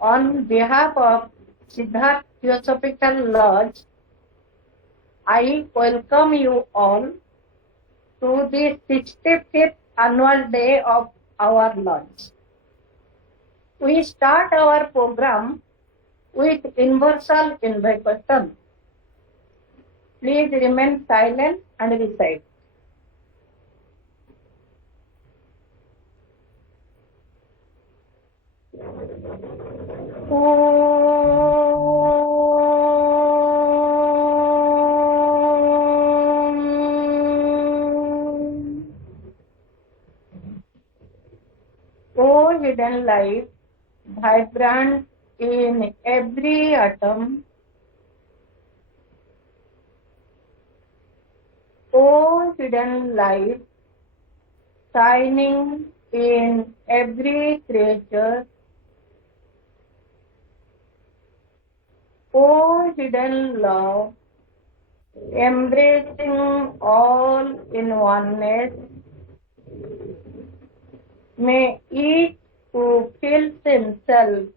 On behalf of Siddharth Theosophical Lodge, I welcome you all to the 65th annual day of our lodge. We start our program with universal invocation. Please remain silent and recite. O hidden light, vibrant in every atom, O hidden light, shining in every creature, O hidden love, embracing all in oneness, may each who feels himself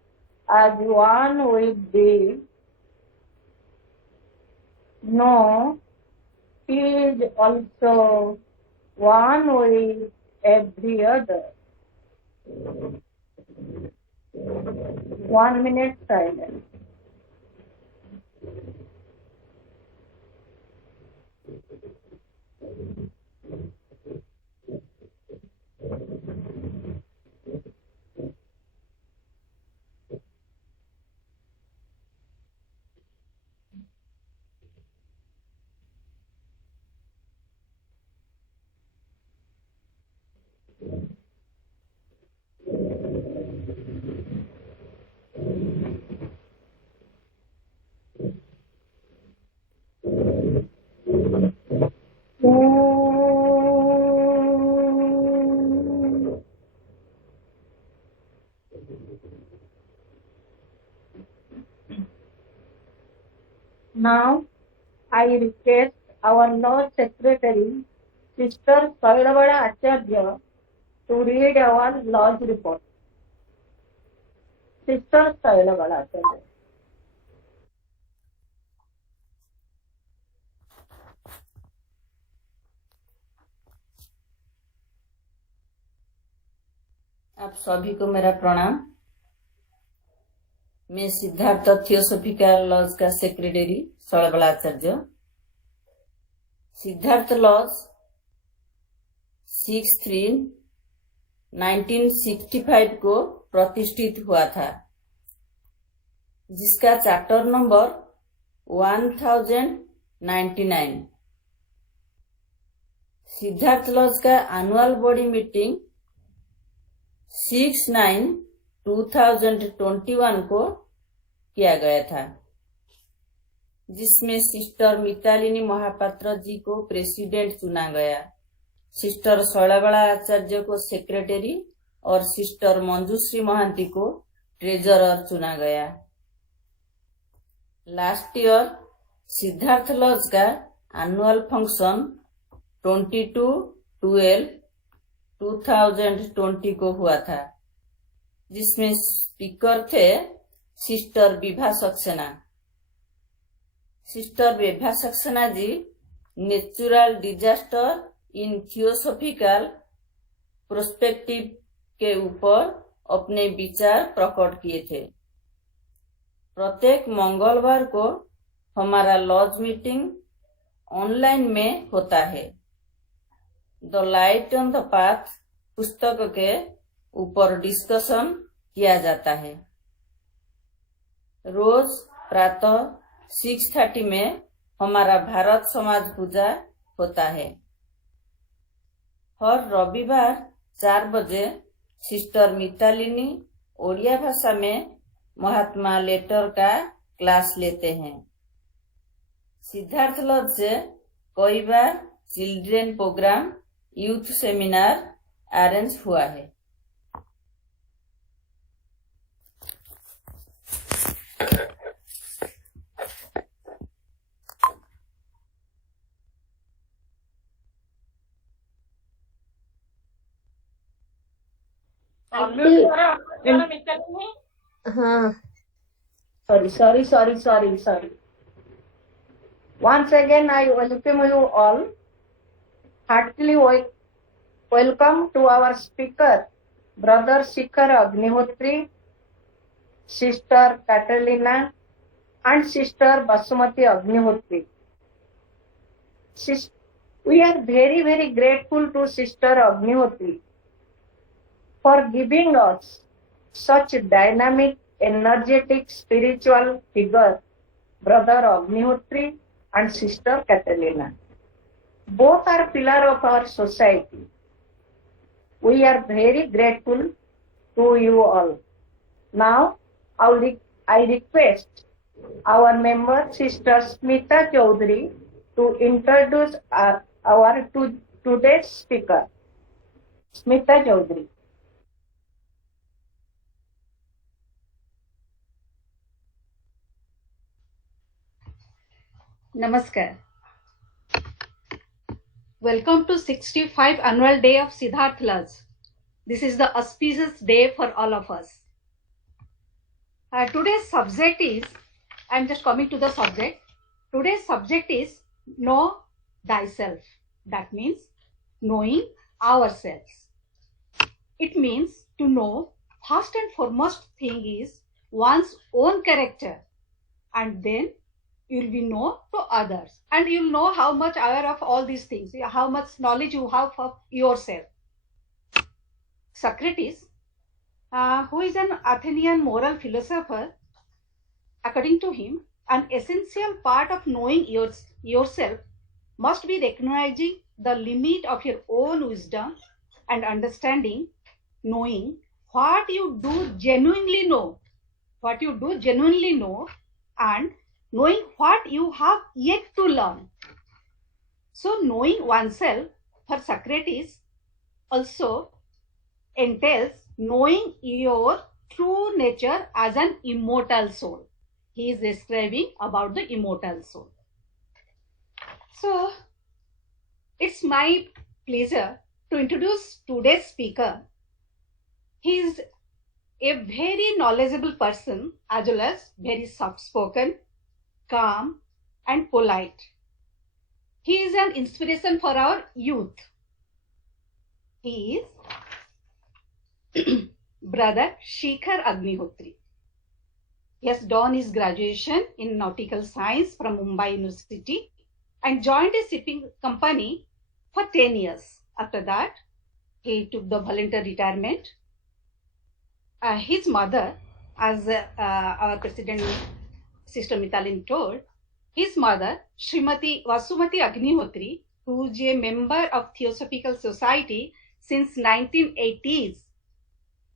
as one with thee know he is also one with every other. 1 minute silence. Now, I request our Lodge Secretary, Sister Sailabada Acharya, to read our Lodge report. Sister Sailabada Acharya. आप सभी को मेरा प्रणाम। मैं Siddharth theosophical laws का secretary Shailbala आचार्य। Siddharth laws 6/3/1965 को प्रतिष्ठित हुआ था, जिसका चार्टर नंबर 1099। सिद्धार्थ लॉज का एनुअल बॉडी मीटिंग 6/9/2021 को किया गया था, जिसमें सिस्टर मितालिनी महापात्र जी को प्रेसिडेंट चुना गया, सिस्टर शैलबाला आचार्य को सेक्रेटरी और सिस्टर मंजूश्री महांती को ट्रेजरर चुना गया। लास्ट ईयर सिद्धार्थ लॉज का एनुअल फंक्शन 22/12/2020 को हुआ था, जिसमें स्पीकर थे sister Vibha Saxena. Sister Vibha Saxena ji natural disaster in theosophical prospective के ऊपर अपने विचार प्रकट किए थे। प्रत्येक मंगलवार को हमारा लॉज मीटिंग ऑनलाइन में होता है। The light on the path पुस्तक के ऊपर डिस्कशन किया जाता है। रोज प्रातः 6:30 में हमारा भारत समाज पूजा होता है। हर रविवार 4 बजे सिस्टर मितालिनी ओडिया भाषा में महात्मा लेटर का क्लास लेते हैं। सिद्धार्थ लॉज से कई बार children program, youth seminar arrange हुआ है। हाँ Sorry. Once again, I welcome you all. Heartily welcome to our speaker, Brother Shikhar Agnihotri, Sister Catalina, and Sister Basumati Agnihotri. We are very grateful to Sister Agnihotri for giving us such a dynamic, energetic, spiritual figure, Brother Agnihotri and Sister Catalina. Both are pillar of our society. We are very grateful to you all. Now, I request our member, Sister Smita Chaudhary, to introduce our today's speaker. Smita Chaudhary. Namaskar. Welcome to 65th annual day of Siddharth Lodge. This is the auspicious day for all of us. Today's subject is, I'm just coming to the subject. Today's subject is know thyself. That means knowing ourselves. It means to know first and foremost thing is one's own character, and then you'll be know to others, and you'll know how much aware of all these things, how much knowledge you have of yourself. Socrates, who is an Athenian moral philosopher, according to him, an essential part of knowing yourself must be recognizing the limit of your own wisdom and understanding, knowing what you do genuinely know, and knowing what you have yet to learn. So knowing oneself for Socrates also entails knowing your true nature as an immortal soul. He is describing about the immortal soul. So it's my pleasure to introduce today's speaker. He is a very knowledgeable person as well as very soft-spoken, calm and polite. He is an inspiration for our youth. He is Brother Shikhar Agnihotri. He has done his graduation in nautical science from Mumbai University and joined a shipping company for 10 years. After that, he took the voluntary retirement. His mother, as our President Sister Mitalin told, his mother, Srimati Vasumati Agnihotri, who is a member of Theosophical Society since 1980s,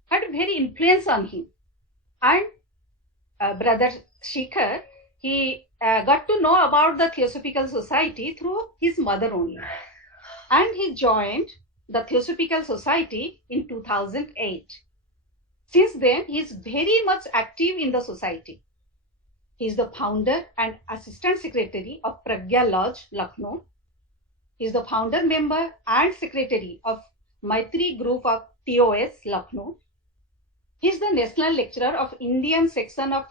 had a very influence on him. And Brother Shikhar, he got to know about the Theosophical Society through his mother only. And he joined the Theosophical Society in 2008. Since then, he is very much active in the society. He is the founder and assistant secretary of Pragya Lodge, Lucknow. He is the founder member and secretary of Maitri Group of TOS, Lucknow. He is the national lecturer of Indian section of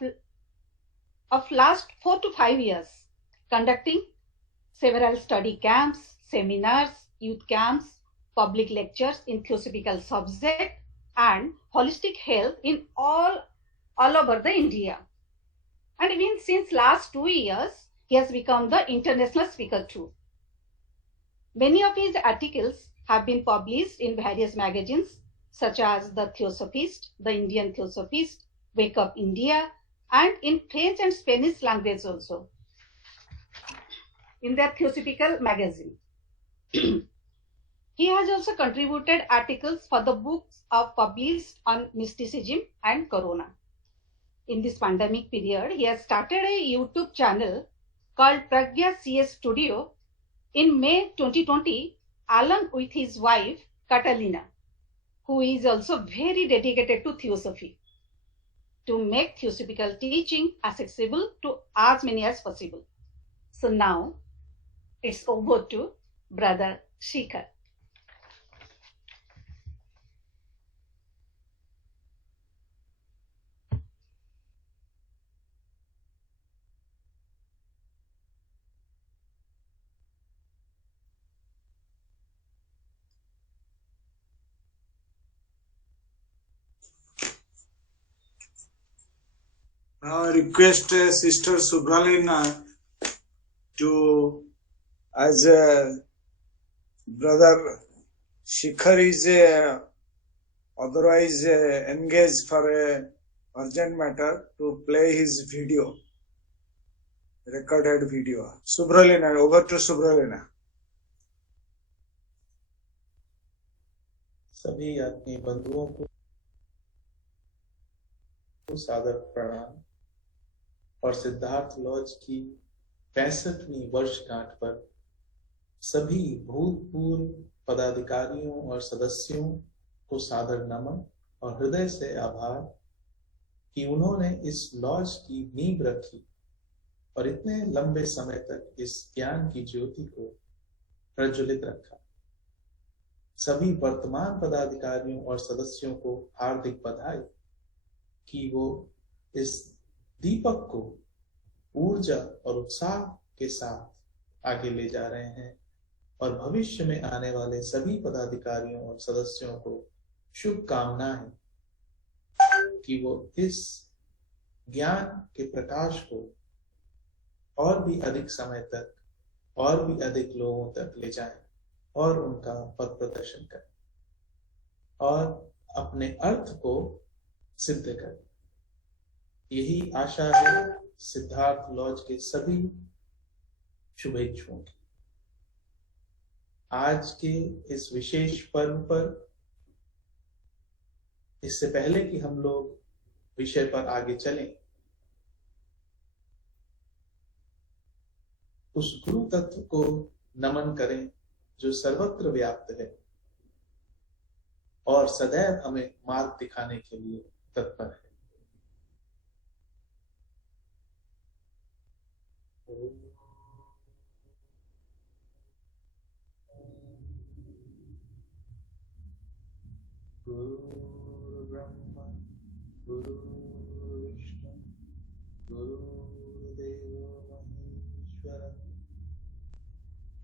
last 4 to 5 years, conducting several study camps, seminars, youth camps, public lectures in theosophical subject and holistic health in all over the India. And even since last 2 years, he has become the international speaker too. Many of his articles have been published in various magazines such as The Theosophist, The Indian Theosophist, Wake Up India, and in French and Spanish language also, in their Theosophical magazine. He has also contributed articles for the books of published on mysticism and corona. In this pandemic period, he has started a YouTube channel called Pragya CS Studio in May 2020, along with his wife Catalina, who is also very dedicated to theosophy, to make theosophical teaching accessible to as many as possible. So now it's over to Brother Shikhar. Now I request Sister Subralina to, as Brother Shikhar is otherwise engaged for a urgent matter, to play his video, recorded video. Subralina, over to Subralina. सभी आत्मीय बंधुओं को सादर प्रणाम और Siddharth laws की 65वीं वर्षगांठ पर सभी भूतपूर्व पदाधिकारियों और सदस्यों को सादर नमन और हृदय से आभार कि उन्होंने इस लॉज की नींव रखी और इतने लंबे समय तक इस ज्ञान की ज्योति को प्रज्वलित रखा। सभी वर्तमान पदाधिकारियों और सदस्यों को हार्दिक बधाई कि वो इस दीपक को ऊर्जा और उत्साह के साथ आगे ले जा रहे हैं और भविष्य में आने वाले सभी पदाधिकारियों और सदस्यों को शुभकामनाएं कि वो इस ज्ञान के प्रकाश को और भी अधिक समय तक और भी अधिक लोगों तक ले जाएं और उनका पथ प्रदर्शन करें और अपने अर्थ को सिद्ध करें। यही आशा है सिद्धार्थ लॉज के सभी शुभेच्छुओं की। आज के इस विशेष पर्व पर, इससे पहले कि हम लोग विषय पर आगे चलें, उस गुरु तत्व को नमन करें जो सर्वत्र व्याप्त है और सदैव हमें मार्ग दिखाने के लिए तत्पर है। गुरु ब्रह्मा गुरु विष्णु गुरुदेवो महेश्वरः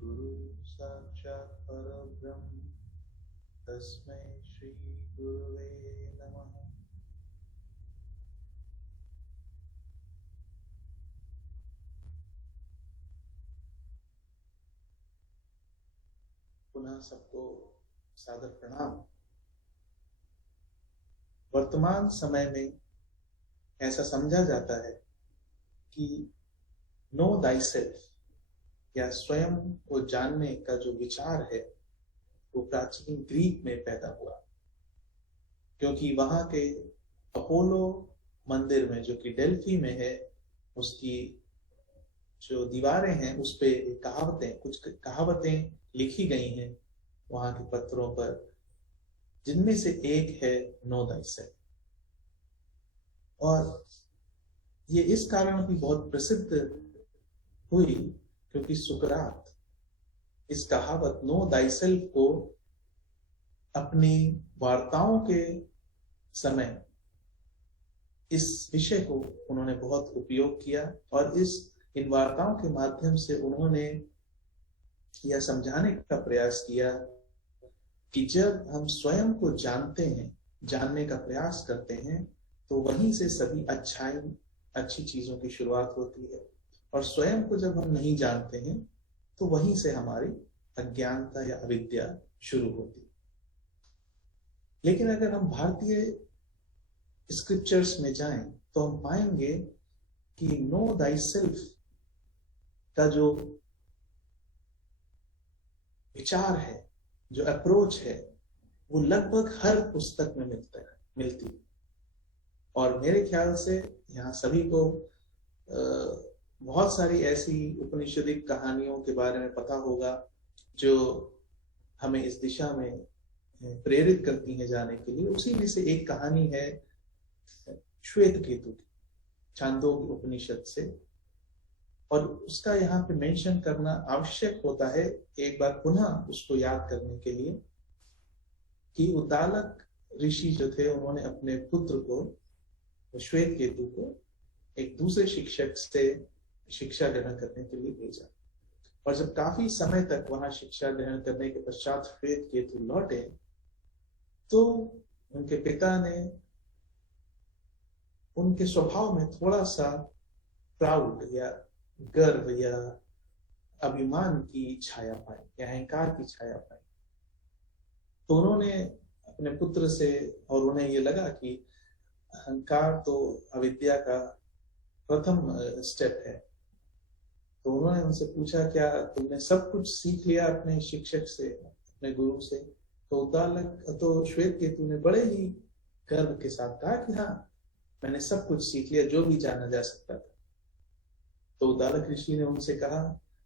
गुरु साक्षात् परब्रह्म तस्मै श्री गुरुवे नमः। पुनः सबको सादर प्रणाम। वर्तमान समय में ऐसा समझा जाता है कि नो thyself या स्वयं को जानने का जो विचार है वो प्राचीन ग्रीक में पैदा हुआ, क्योंकि वहां के अपोलो मंदिर में जो कि डेल्फी में है, उसकी जो दीवारें हैं उस पे कुछ कहावतें लिखी गई हैं वहां के पत्थरों पर, जिनमें से एक है नो thyself। और ये इस कारण भी बहुत प्रसिद्ध हुई क्योंकि सुकरात इस कहावत नो thyself को अपनी वार्ताओं के समय इस विषय को उन्होंने बहुत उपयोग किया और इन वार्ताओं के माध्यम से उन्होंने यह समझाने का प्रयास किया कि जब हम स्वयं को जानते हैं, जानने का प्रयास करते हैं, तो वहीं से सभी अच्छी चीजों की शुरुआत होती है। और स्वयं को जब हम नहीं जानते हैं तो वहीं से हमारी अज्ञानता या अविद्या शुरू होती है। लेकिन अगर हम भारतीय स्क्रिप्चर्स में जाएं तो हम पाएंगे कि नो thyself का जो विचार है, जो अप्रोच है, वो लगभग हर पुस्तक में मिलती है। और मेरे ख्याल से यहाँ सभी को बहुत सारी ऐसी उपनिषदिक कहानियों के बारे में पता होगा जो हमें इस दिशा में प्रेरित करती हैं जाने के लिए। उसी में से एक कहानी है श्वेत केतु की, छांदोग्य उपनिषद से, और उसका यहाँ पे मेंशन करना आवश्यक होता है एक बार पुनः उसको याद करने के लिए कि उद्दालक ऋषि जो थे उन्होंने अपने पुत्र को श्वेत केतु को एक दूसरे शिक्षक से शिक्षा ग्रहण करने के लिए भेजा। और जब काफी समय तक वहां शिक्षा ग्रहण करने के पश्चात श्वेत केतु लौटे तो उनके पिता ने उनके स्वभाव में थोड़ा सा प्राउड या गर्व या अभिमान की छाया पाई या अहंकार की छाया पाई। तो उन्होंने अपने पुत्र से, और उन्हें ये लगा कि अहंकार तो अविद्या का प्रथम स्टेप है, तो उन्होंने उनसे पूछा, क्या तुमने सब कुछ सीख लिया अपने शिक्षक से, अपने गुरु से? तो श्वेतकेतु ने बड़े ही गर्व के साथ कहा कि हाँ, मैंने सब कुछ सीख लिया जो भी जाना जा सकता था। तो उद्दालक ऋषि ने उनसे कहा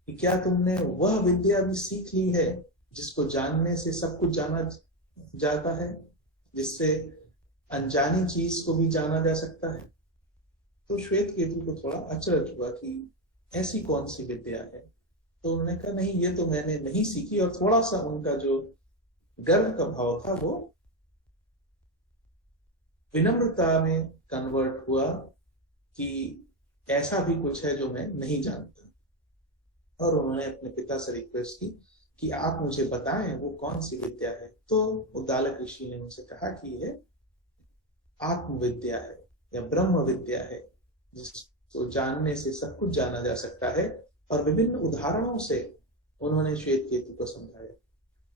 कि क्या तुमने वह विद्या भी सीख ली है जिसको जानने से सब कुछ जाना जाता है, जिससे अनजानी चीज को भी जाना जा सकता है? तो श्वेतकेतु को थोड़ा अचरज हुआ कि ऐसी कौन सी विद्या है। तो उन्होंने कहा, नहीं, ये तो मैंने नहीं सीखी। और थोड़ा सा उनका जो गर्व का भाव था वो विनम्रता में कन्वर्ट हुआ कि ऐसा भी कुछ है जो मैं नहीं जानता। और उन्होंने अपने पिता से रिक्वेस्ट की कि आप मुझे बताएं वो कौन सी विद्या है। तो उद्दालक ऋषि ने उनसे कहा कि यह आत्मविद्या है या ब्रह्म विद्या है, जिसको जानने से सब कुछ जाना जा सकता है। और विभिन्न उदाहरणों से उन्होंने श्वेतकेतु को समझाया।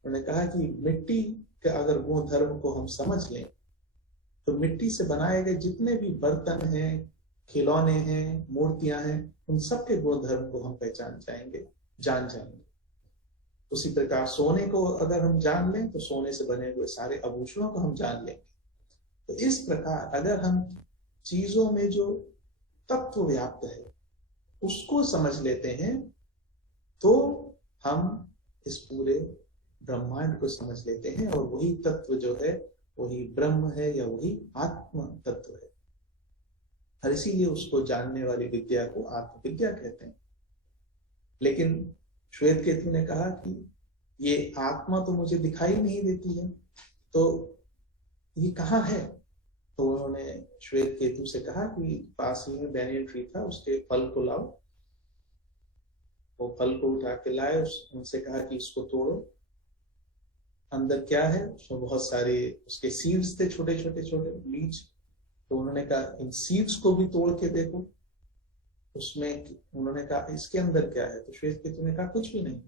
उन्होंने कहा कि मिट्टी के अगर गुण धर्म को हम समझ लें तो मिट्टी से बनाए गए जितने भी बर्तन हैं, खिलौने हैं, मूर्तियां हैं, उन सबके गुण धर्म को हम पहचान जाएंगे, जान जाएंगे। उसी प्रकार सोने को अगर हम जान लें तो सोने से बने हुए सारे आभूषणों को हम जान लेंगे। तो इस प्रकार अगर हम चीजों में जो तत्व व्याप्त है उसको समझ लेते हैं तो हम इस पूरे ब्रह्मांड को समझ लेते हैं, और वही तत्व जो है वही ब्रह्म है या वही आत्म तत्व है। और इसीलिए उसको जानने वाली विद्या को आत्मविद्या कहते हैं। लेकिन श्वेतकेतु ने कहा कि ये आत्मा तो मुझे दिखाई नहीं देती है, तो ये कहाँ है? तो उन्होंने श्वेतकेतु से कहा कि पास ही में बैनियन ट्री था, उसके फल को लाओ। वो फल को उठा के लाए, उनसे कहा कि इसको तोड़ो, अंदर क्या है? उसमें बहुत सारे उसके सीड्स थे, छोटे छोटे छोटे बीज। तो उन्होंने कहा इन सीड्स को भी तोड़ के देखो। उसमें उन्होंने कहा इसके अंदर क्या है? तो श्वेतकेतु ने कहा कुछ भी नहीं।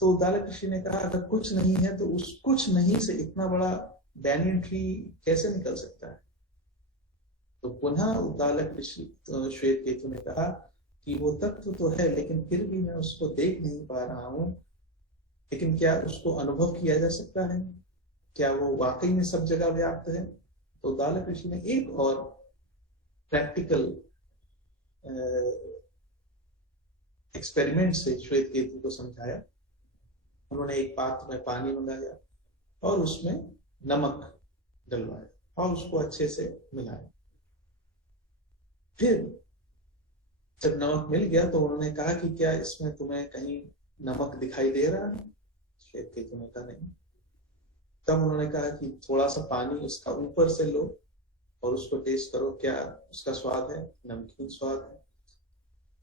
तो उद्दालक ऋषि ने कहा अगर कुछ नहीं है तो उस कुछ नहीं से इतना बड़ा बैनियन ट्री कैसे निकल सकता है? तो पुनः उद्दालक ऋषि श्वेतकेतु ने कहा कि वो तत्व तो है, लेकिन फिर भी मैं उसको देख नहीं पा रहा हूं। लेकिन क्या उसको अनुभव किया जा सकता है? क्या वो वाकई में सब जगह व्याप्त है? तो उद्दालक ऋषि ने एक और प्रैक्टिकल एक्सपेरिमेंट से श्वेतकेतु को समझाया। उन्होंने एक पात्र में पानी मंगाया और उसमें नमक डलवाया और उसको अच्छे से मिलाया। फिर जब नमक मिल गया तो उन्होंने कहा कि क्या इसमें तुम्हें कहीं नमक दिखाई दे रहा है? श्वेतकेतु ने कहा नहीं। तब उन्होंने कहा कि थोड़ा सा पानी उसका ऊपर से लो और उसको टेस्ट करो, क्या उसका स्वाद है? नमकीन स्वाद है।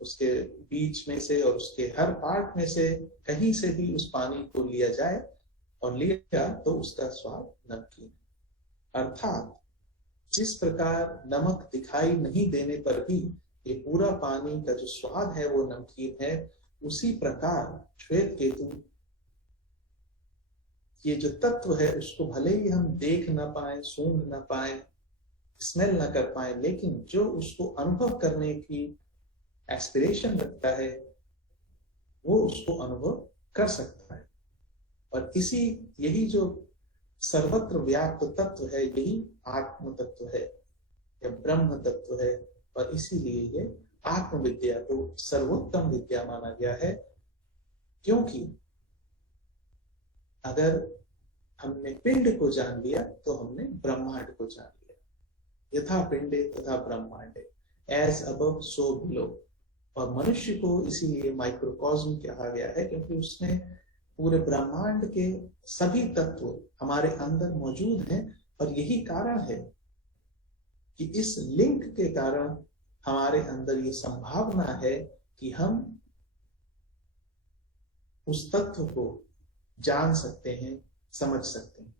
उसके बीच में से और उसके हर पार्ट में से कहीं से भी उस पानी को लिया जाए और लिया तो उसका स्वाद नमकीन है। अर्थात जिस प्रकार नमक दिखाई नहीं देने पर भी ये पूरा पानी का जो स्वाद है वो नमकीन है, उसी प्रकार श्वेतकेतु ये जो तत्व है उसको भले ही हम देख ना पाए, सूंघ ना पाए, स्मेल ना कर पाए, लेकिन जो उसको अनुभव करने की एस्पिरेशन रखता है वो उसको अनुभव कर सकता है। और यही जो सर्वत्र व्याप्त तत्व है यही आत्म तत्व है या ब्रह्म तत्व है। और इसीलिए ये आत्मविद्या को सर्वोत्तम विद्या माना गया है, क्योंकि अगर हमने पिंड को जान लिया तो हमने ब्रह्मांड को जान लिया। यथा पिंडे तथा ब्रह्मांडे, एज अबव सो बिलो। और मनुष्य को इसीलिए माइक्रोकॉस्म कहा गया है, क्योंकि उसने पूरे ब्रह्मांड के सभी तत्व हमारे अंदर मौजूद हैं। और यही कारण है कि इस लिंक के कारण हमारे अंदर ये संभावना है कि हम उस तत्व को जान सकते हैं, समझ सकते हैं।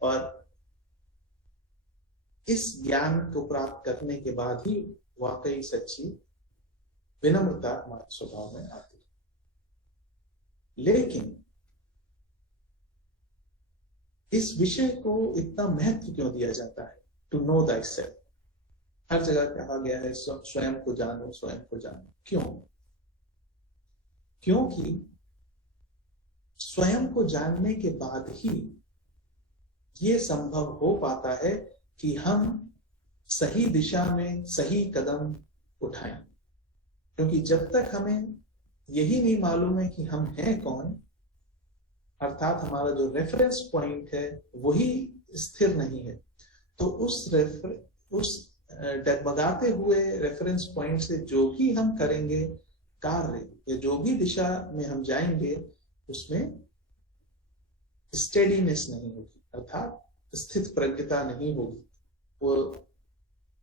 और इस ज्ञान को प्राप्त करने के बाद ही वाकई सच्ची विनम्रता हमारे स्वभाव में आती है। लेकिन इस विषय को इतना महत्व क्यों दिया जाता है? To know thyself। हर जगह कहा गया है स्वयं को जानो, स्वयं को जानो। क्यों? क्योंकि स्वयं को जानने के बाद ही ये संभव हो पाता है कि हम सही दिशा में सही कदम उठाएं। क्योंकि जब तक हमें यही नहीं मालूम है कि हम हैं कौन, अर्थात हमारा जो रेफरेंस पॉइंट है वही स्थिर नहीं है, तो उस डगमगाते हुए रेफरेंस पॉइंट से जो भी हम करेंगे कार्य या जो भी दिशा में हम जाएंगे उसमें स्टेडीनेस नहीं होगी, अर्थात स्थित प्रज्ञता नहीं होगी। वो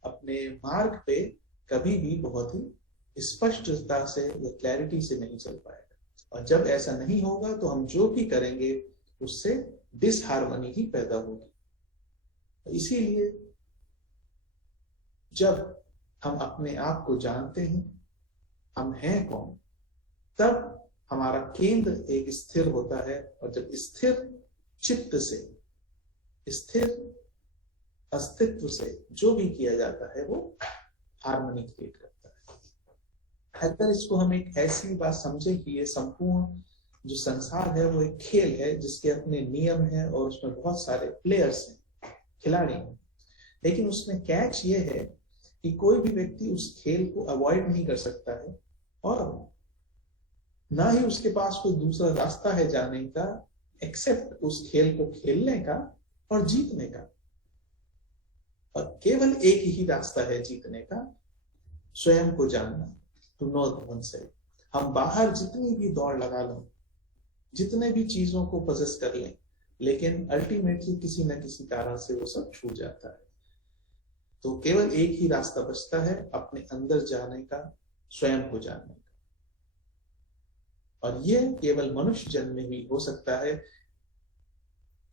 अपने मार्ग पे कभी भी बहुत ही स्पष्टता से या क्लैरिटी से नहीं चल पाएगा। और जब ऐसा नहीं होगा तो हम जो भी करेंगे उससे डिसहार्मनी ही पैदा होगी। इसीलिए जब हम अपने आप को जानते हैं हम हैं कौन, तब हमारा केंद्र एक स्थिर होता है। और जब स्थिर चित्त से, स्थिर अस्तित्व से जो भी किया जाता है वो हार्मनी क्रिएट करता है। अगर इसको हम एक ऐसी बात समझे कि ये संपूर्ण जो संसार है वो एक खेल है जिसके अपने नियम हैं और उसमें बहुत सारे प्लेयर्स हैं, खिलाड़ी हैं, लेकिन उसमें कैच ये है कि कोई भी व्यक्ति उस खेल को अवॉइड नहीं कर सकता है और ना ही उसके पास कोई दूसरा रास्ता है जाने का एक्सेप्ट उस खेल को खेलने का और जीतने का। और केवल एक ही रास्ता है जीतने का, स्वयं को जानना, टू नो oneself। हम बाहर जितनी भी दौड़ लगा लें, जितने भी चीजों को पजेस कर लें, लेकिन अल्टीमेटली किसी न किसी कारण से वो सब छूट जाता है। तो केवल एक ही रास्ता बचता है अपने अंदर जाने का, स्वयं को जानने का। और ये केवल मनुष्य जन्म में ही हो सकता है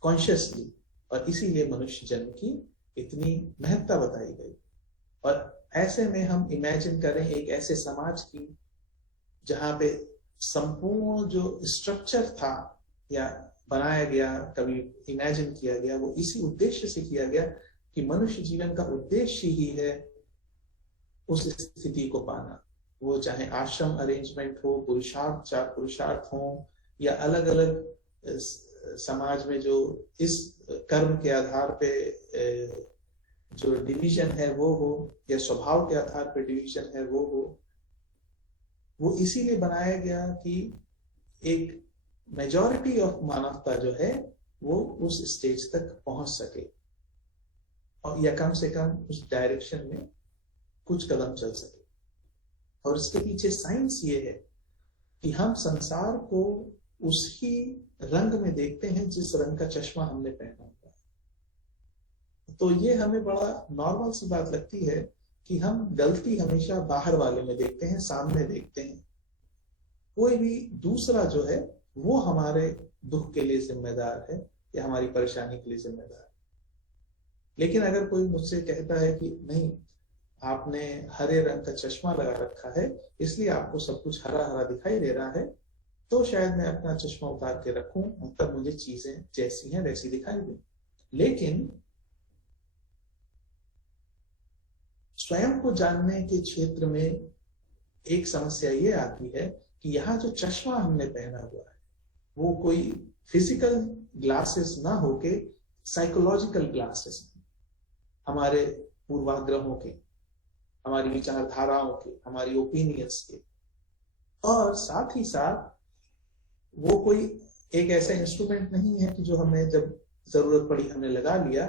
कॉन्शियसली, और इसीलिए मनुष्य जन्म की इतनी महत्ता बताई गई। और ऐसे में हम इमेजिन करें एक ऐसे समाज की जहां पे संपूर्ण जो स्ट्रक्चर था या बनाया गया, कभी इमेजिन किया गया, वो इसी उद्देश्य से किया गया कि मनुष्य जीवन का उद्देश्य ही है उस स्थिति को पाना। वो चाहे आश्रम अरेंजमेंट हो, पुरुषार्थ हो, या अलग अलग समाज में जो इस कर्म के आधार पे जो डिवीजन है वो हो, या स्वभाव के आधार पे डिवीजन है वो हो। वो इसीलिए बनाया गया कि एक मेजॉरिटी ऑफ मानवता जो है वो उस स्टेज तक पहुंच सके, और या कम से कम उस डायरेक्शन में कुछ कदम चल सके। और इसके पीछे साइंस ये है कि हम संसार को उसी रंग में देखते हैं जिस रंग का चश्मा हमने पहना हुआ है। तो ये हमें बड़ा नॉर्मल सी बात लगती है कि हम गलती हमेशा बाहर वाले में देखते हैं, सामने देखते हैं। कोई भी दूसरा जो है वो हमारे दुख के लिए जिम्मेदार है या हमारी परेशानी के लिए जिम्मेदार है। लेकिन अगर कोई मुझसे कहता है कि नहीं, आपने हरे रंग का चश्मा लगा रखा है इसलिए आपको सब कुछ हरा हरा दिखाई दे रहा है, तो शायद मैं अपना चश्मा उतार के रखूं और तब मुझे चीजें जैसी हैं वैसी दिखाई दें। लेकिन स्वयं को जानने के क्षेत्र में एक समस्या ये आती है कि यहाँ जो चश्मा हमने पहना हुआ है वो कोई फिजिकल ग्लासेस ना होके साइकोलॉजिकल ग्लासेस, हमारे पूर्वाग्रहों के, हमारी विचारधाराओं के, हमारी ओपिनियंस के। और साथ ही साथ वो कोई एक ऐसा इंस्ट्रूमेंट नहीं है कि जो हमने जब जरूरत पड़ी हमने लगा लिया,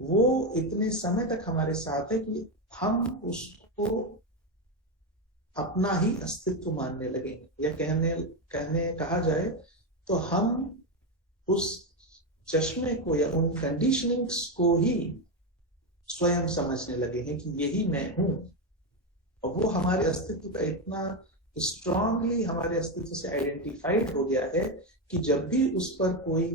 वो इतने समय तक हमारे साथ है कि हम उसको अपना ही अस्तित्व मानने लगे, या कहा जाए तो हम उस चश्मे को या उन कंडीशनिंग्स को ही स्वयं समझने लगे हैं कि यही मैं हूं। और वो हमारे अस्तित्व का इतना स्ट्रांगली हमारे अस्तित्व से आइडेंटिफाइड हो गया है कि जब भी उस पर कोई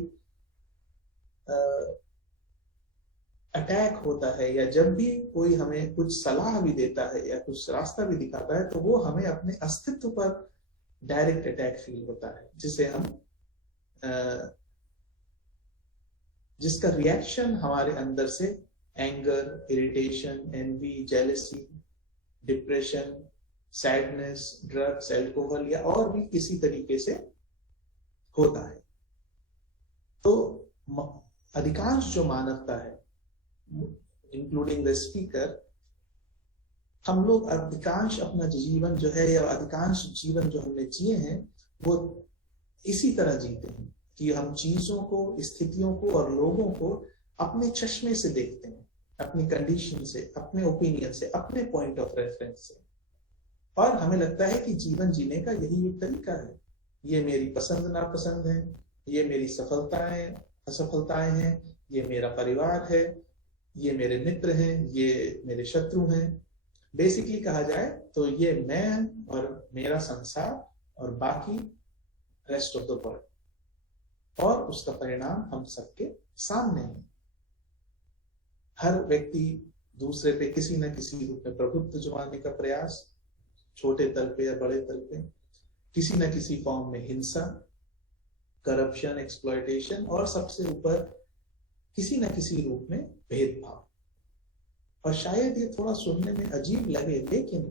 अटैक होता है या जब भी कोई हमें कुछ सलाह भी देता है या कुछ रास्ता भी दिखाता है, तो वो हमें अपने अस्तित्व पर डायरेक्ट अटैक फील होता है, जिसे हम जिसका रिएक्शन हमारे अंदर से anger, irritation, envy, jealousy, depression, sadness, drugs, alcohol या और भी किसी तरीके से होता है। तो अधिकांश जो मानवता है, इंक्लूडिंग द स्पीकर, हम लोग अधिकांश अपना जीवन जो है या अधिकांश जीवन जो हमने जिए हैं वो इसी तरह जीते हैं कि हम चीजों को, स्थितियों को और लोगों को अपने चश्मे से देखते हैं, अपनी कंडीशन से, अपने ओपिनियन से, अपने पॉइंट ऑफ रेफरेंस से, और हमें लगता है कि जीवन जीने का यही एक तरीका है। ये मेरी पसंद नापसंद है, ये मेरी सफलताएं असफलताएं हैं, ये मेरा परिवार है, ये मेरे मित्र हैं, ये मेरे शत्रु हैं। बेसिकली कहा जाए तो ये मैं और मेरा संसार और बाकी रेस्ट ऑफ द वर्ल्ड, और उसका परिणाम हम सबके सामने है। हर व्यक्ति दूसरे पे किसी न किसी रूप में प्रभुत्व जमाने का प्रयास, छोटे तल पे या बड़े तल पे, किसी न किसी फॉर्म में हिंसा, करप्शन, एक्सप्लॉयटेशन, और सबसे ऊपर किसी न किसी रूप में भेदभाव। और शायद ये थोड़ा सुनने में अजीब लगे, लेकिन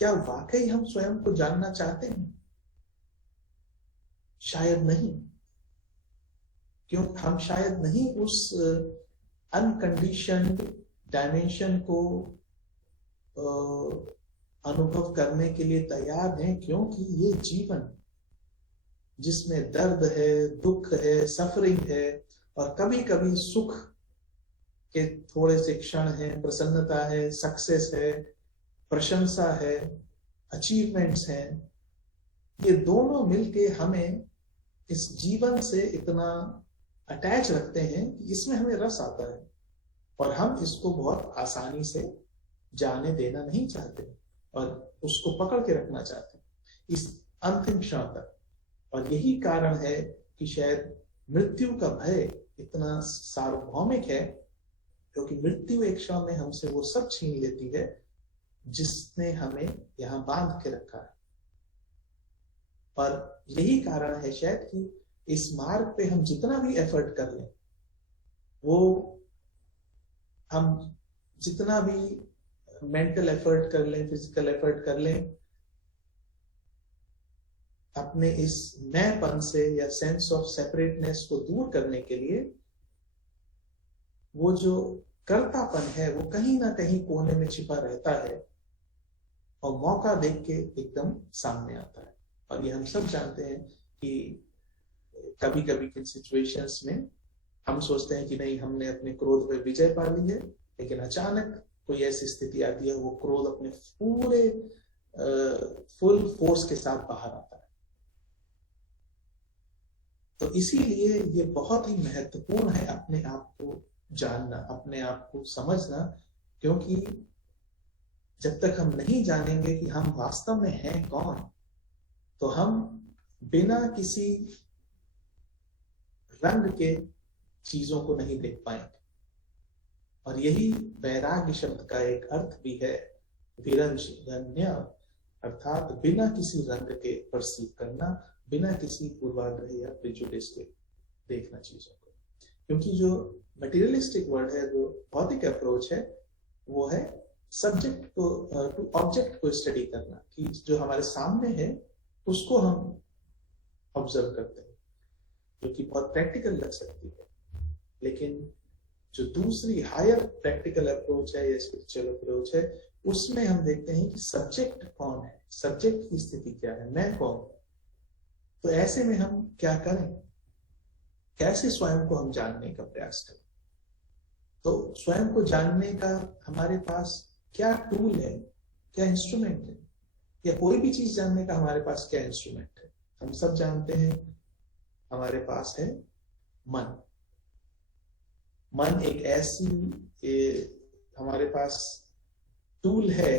क्या वाकई हम स्वयं को जानना चाहते हैं? शायद नहीं। क्यों? हम शायद नहीं उस अनकंडीशन्ड डायमेंशन को अनुभव करने के लिए तैयार हैं, क्योंकि ये जीवन जिसमें दर्द है, दुख है, सफरिंग है, और कभी कभी सुख के थोड़े से क्षण है, प्रसन्नता है, सक्सेस है, प्रशंसा है, अचीवमेंट्स हैं, ये दोनों मिलके हमें इस जीवन से इतना अटैच रखते हैं कि इसमें हमें रस आता है, और हम इसको बहुत आसानी से जाने देना नहीं चाहते और उसको पकड़ के रखना चाहते हैं इस अंतिम क्षण तक। और यही कारण है कि शायद मृत्यु का भय इतना सार्वभौमिक है, क्योंकि मृत्यु एक क्षण में हमसे वो सब छीन लेती है जिसने हमें यहां बांध के रखा है। और यही कारण है शायद कि इस मार्ग पे हम जितना भी एफर्ट कर लें, वो हम जितना भी मेंटल एफर्ट कर लें, फिजिकल एफर्ट कर लें, अपने इस मैंपन से या सेंस ऑफ सेपरेटनेस को दूर करने के लिए, वो जो कर्तापन है वो कहीं ना कहीं कोने में छिपा रहता है और मौका देख के एकदम सामने आता है। और ये हम सब जानते हैं कि कभी कभी इन सिचुएशंस में हम सोचते हैं कि नहीं, हमने अपने क्रोध पे विजय पा ली है, लेकिन अचानक कोई ऐसी स्थिति आती है, वो क्रोध अपने पूरे फुल फोर्स के साथ बाहर आता है। तो इसीलिए ये बहुत ही महत्वपूर्ण है अपने आप को जानना, अपने आप को समझना, क्योंकि जब तक हम नहीं जानेंगे कि हम वास्तव में हैं कौन, तो हम बिना किसी रंग के चीजों को नहीं देख पाएंगे। और यही वैराग्य शब्द का एक अर्थ भी है, विरंजन्य, अर्थात बिना किसी रंग के परसीव करना, बिना किसी पूर्वाग्रह या प्रेजुडिस के देखना चीजों को। क्योंकि जो मटेरियलिस्टिक वर्ड है, जो भौतिक अप्रोच है, वो है सब्जेक्ट को टू ऑब्जेक्ट को स्टडी करना, कि जो हमारे सामने है उसको हम ऑब्जर्व करते हैं, जो कि बहुत प्रैक्टिकल लग सकती है। लेकिन जो दूसरी हायर प्रैक्टिकल अप्रोच है या स्पिरिचुअल अप्रोच है, उसमें हम देखते हैं कि सब्जेक्ट कौन है, सब्जेक्ट की स्थिति क्या है, मैं कौन हूं। तो ऐसे में हम क्या करें, कैसे स्वयं को हम जानने का प्रयास करें। तो स्वयं को जानने का हमारे पास क्या टूल है, क्या इंस्ट्रूमेंट है, या कोई भी चीज जानने का हमारे पास क्या इंस्ट्रूमेंट है। हम सब जानते हैं हमारे पास है मन। मन एक ऐसी हमारे पास टूल है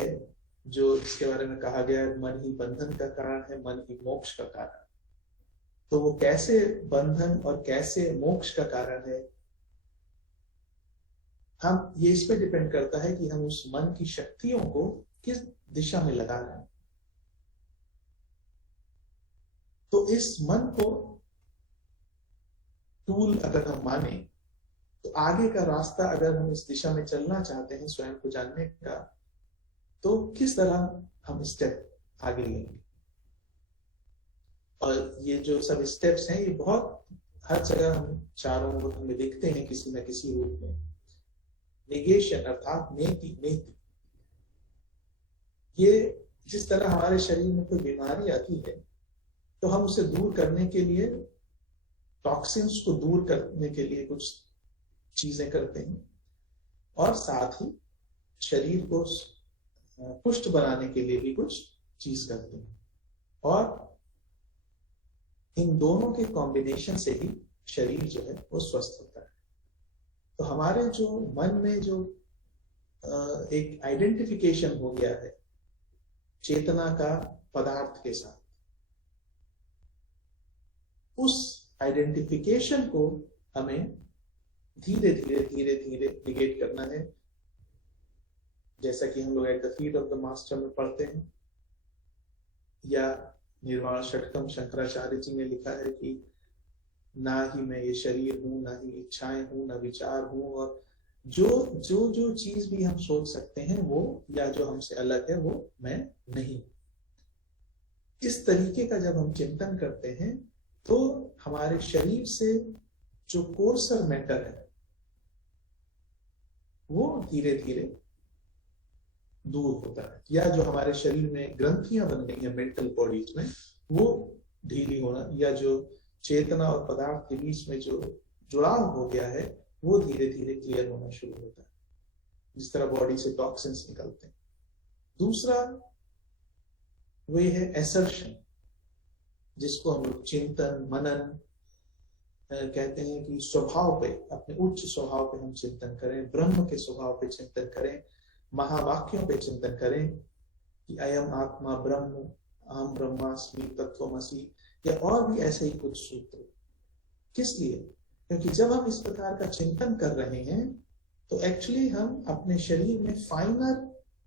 जो, इसके बारे में कहा गया है, मन ही बंधन का कारण है, मन ही मोक्ष का कारण। तो वो कैसे बंधन और कैसे मोक्ष का कारण है, हम ये इस पे डिपेंड करता है कि हम उस मन की शक्तियों को किस दिशा में लगा रहे हैं। तो इस मन को टूल अगर हम माने, तो आगे का रास्ता अगर हम इस दिशा में चलना चाहते हैं स्वयं को जानने का, तो किस तरह हम स्टेप आगे लेंगे। और ये जो सब स्टेप्स हैं, ये बहुत हर जगह हम चारों मुल्क में देखते हैं किसी न किसी रूप में। निगेशन अर्थात नेति नेति, ये जिस तरह हमारे शरीर में कोई बीमारी आती है तो हम उसे दूर करने के लिए, टॉक्सिन्स को दूर करने के लिए कुछ चीजें करते हैं, और साथ ही शरीर को पुष्ट बनाने के लिए भी कुछ चीज करते हैं। और इन दोनों के कॉम्बिनेशन से ही शरीर जो है वो स्वस्थ होता है। तो हमारे जो मन में जो एक आइडेंटिफिकेशन हो गया है चेतना का पदार्थ के साथ, उस आइडेंटिफिकेशन को हमें धीरे धीरे धीरे धीरे निगेट करना है। जैसा कि हम लोग at the feet of the master में पढ़ते हैं, या निर्वाण षटकम शंकराचार्य जी ने लिखा है कि ना ही मैं ये शरीर हूं, ना ही इच्छाएं हूं, ना विचार हूं, और जो चीज भी हम सोच सकते हैं वो, या जो हमसे अलग है, वो मैं नहीं। इस तरीके का जब हम चिंतन करते हैं तो हमारे शरीर से जो कोर्सर मैटर है वो धीरे धीरे दूर होता है, या जो हमारे शरीर में ग्रंथियां बन गई हैं मेंटल बॉडीज में, वो ढीली होना, या जो चेतना और पदार्थ के बीच में जो जुड़ाव हो गया है वो धीरे धीरे क्लियर होना शुरू होता है, जिस तरह बॉडी से टॉक्सिन्स निकलते हैं। दूसरा वे है एसर्शन, जिसको हम लोग चिंतन मनन कहते हैं, कि स्वभाव पे, अपने उच्च स्वभाव पे हम चिंतन करें, ब्रह्म के स्वभाव पे चिंतन करें, महावाक्यों पे चिंतन करें कि अयम आत्मा ब्रह्म, अहम ब्रह्मास्मि, तत्त्वमसि, या और भी ऐसे ही कुछ सूत्र। किस लिए? क्योंकि जब हम इस प्रकार का चिंतन कर रहे हैं तो एक्चुअली हम अपने शरीर में फाइनर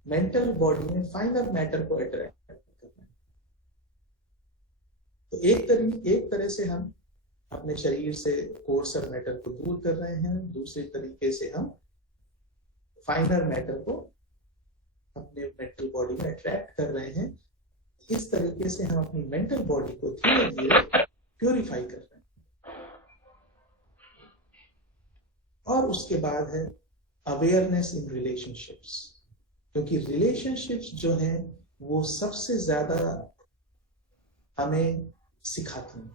मेंटल बॉडी में फाइनर मैटर को अट्रैक्ट कर रहे हैं। तो एक तरह से हम अपने शरीर से कोर्सर मैटर को दूर कर रहे हैं, दूसरे तरीके से हम फाइनर मैटर को अपने मेंटल बॉडी में अट्रैक्ट कर रहे हैं। इस तरीके से हम अपनी मेंटल बॉडी को धीरे धीरे प्योरीफाई कर रहे हैं। और उसके बाद है अवेयरनेस इन रिलेशनशिप्स, क्योंकि रिलेशनशिप्स जो हैं वो सबसे ज्यादा हमें सिखाती हैं।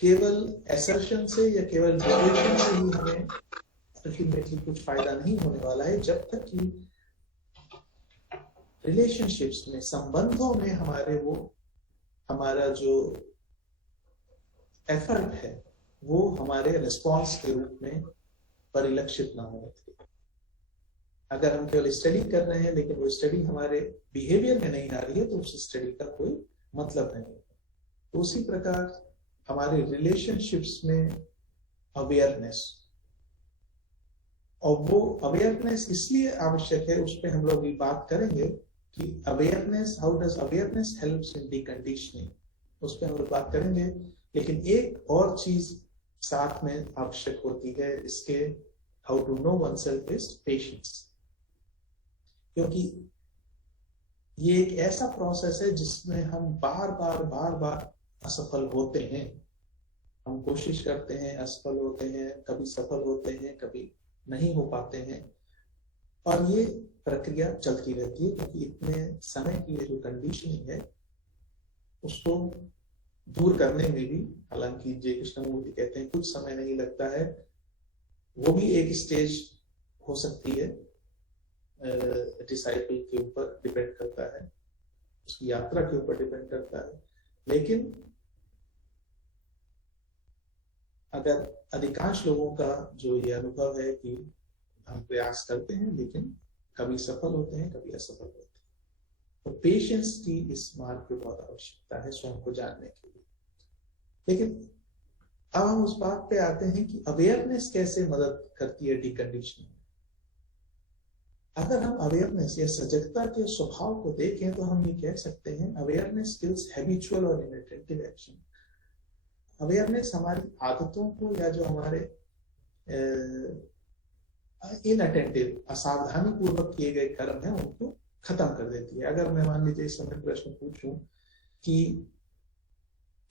केवल असर्शन से या केवल रिलेशन से ही हमें अल्टीमेटली कुछ फायदा नहीं होने वाला है, जब तक कि रिलेशनशिप्स में, संबंधों में हमारा जो एफर्ट है वो हमारे रिस्पॉन्स के रूप में परिलक्षित ना होने चाहिए। अगर हम केवल स्टडी कर रहे हैं लेकिन वो स्टडी हमारे बिहेवियर में नहीं आ रही है तो उस स्टडी का कोई मतलब नहीं है। तो उसी प्रकार हमारे रिलेशनशिप्स में अवेयरनेस, और वो अवेयरनेस इसलिए आवश्यक है, उस पर हम लोग भी बात करेंगे कि awareness, how does awareness helps in deconditioning, उस पर हम लोग बात करेंगे। लेकिन एक और चीज साथ में आवश्यक होती है इसके, how to know oneself is patience, क्योंकि ये एक ऐसा प्रोसेस है जिसमें हम बार बार असफल होते हैं। हम कोशिश करते हैं, असफल होते हैं, कभी सफल होते हैं, कभी नहीं हो पाते हैं, और ये प्रक्रिया चलती रहती है, क्योंकि इतने समय की जो कंडीशनिंग है उसको दूर करने में भी, हालांकि जय कृष्णमूर्ति कहते हैं कुछ समय नहीं लगता है, वो भी एक स्टेज हो सकती है, डिसाइपल के ऊपर डिपेंड करता है, उसकी यात्रा के ऊपर डिपेंड करता है। लेकिन अगर अधिकांश लोगों का जो ये अनुभव है कि हम प्रयास करते हैं लेकिन कभी सफल होते हैं, कभी असफल होते हैं, तो पेशेंस की इस मार्ग पे बहुत आवश्यकता है स्वयं को जानने के लिए। लेकिन अब हम उस बात पे आते हैं कि अवेयरनेस कैसे मदद करती है डीकंडीशनिंग। अगर हम अवेयरनेस या सजगता के स्वभाव को देखें तो हम ये कह सकते हैं अवेयरनेस स्किल्स हैबिचुअल और इनअटेंटिव एक्शन। अवेयरनेस हमारी आदतों को या जो हमारे इनअटेंटिव असावधानी पूर्वक किए गए कर्म हैं उनको खत्म कर देती है। अगर मैं मान लीजिए इस समय प्रश्न पूछूं कि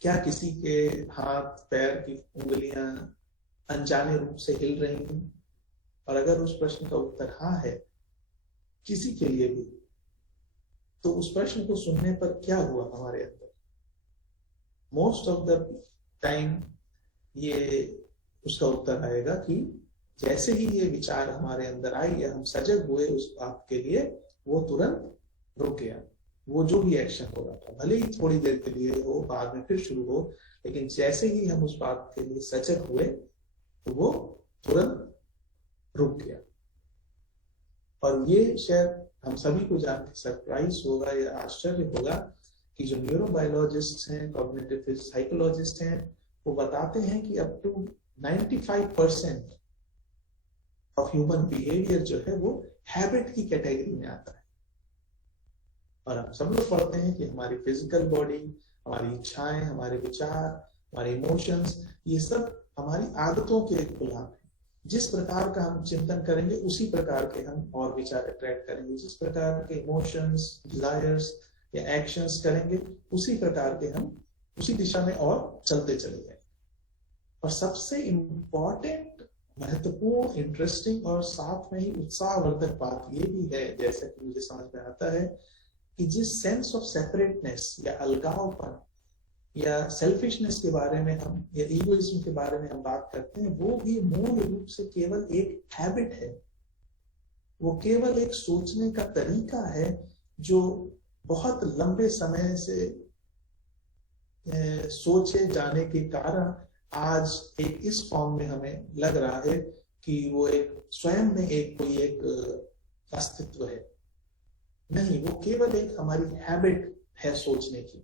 क्या किसी के हाथ पैर की उंगलियां अनजाने रूप से हिल रही हैं, और अगर उस प्रश्न का उत्तर हाँ है किसी के लिए भी, तो उस प्रश्न को सुनने पर क्या हुआ हमारे अंदर? मोस्ट ऑफ द टाइम ये उसका उत्तर आएगा कि जैसे ही ये विचार हमारे अंदर आई या हम सजग हुए उस बात के लिए, वो तुरंत रुक गया। वो जो भी एक्शन हो रहा था, भले ही थोड़ी देर के लिए हो, बाद में फिर शुरू हो, लेकिन जैसे ही हम उस बात के लिए सजग हुए तो वो तुरंत रुक गया। और ये शायद हम सभी को जान के सरप्राइज होगा या आश्चर्य होगा कि जो न्यूरोबायोलॉजिस्ट हैं, कॉग्निटिव साइकोलॉजिस्ट हैं, वो बताते हैं कि up to 95% of human behaviour जो है वो हैबिट की कैटेगरी में आता है। और हम सब लोग पढ़ते हैं कि हमारी फिजिकल बॉडी, हमारी इच्छाएं, हमारे विचार, हमारे इमोशंस, ये सब हमारी आदतों के एक गुलाम है। जिस प्रकार का हम चिंतन करेंगे उसी प्रकार के हम और विचार अट्रैक्ट करेंगे, जिस प्रकार के इमोशंस, डिजायर्स या एक्शंस करेंगे उसी प्रकार के हम उसी दिशा में और चलते चले जाएंगे। और सबसे इम्पोर्टेंट, महत्वपूर्ण, इंटरेस्टिंग और साथ में ही उत्साहवर्धक बात ये भी है, जैसा कि मुझे समझ में आता है, कि जिस सेंस ऑफ सेपरेटनेस या अलगावपन या सेल्फिशनेस के बारे में हम या ईगोइज्म के बारे में हम बात करते हैं, वो भी मूल रूप से केवल एक हैबिट है। वो केवल एक सोचने का तरीका है जो बहुत लंबे समय से सोचे जाने के कारण आज एक इस फॉर्म में हमें लग रहा है कि वो एक स्वयं में एक कोई एक अस्तित्व है। नहीं, वो केवल एक हमारी हैबिट है सोचने की।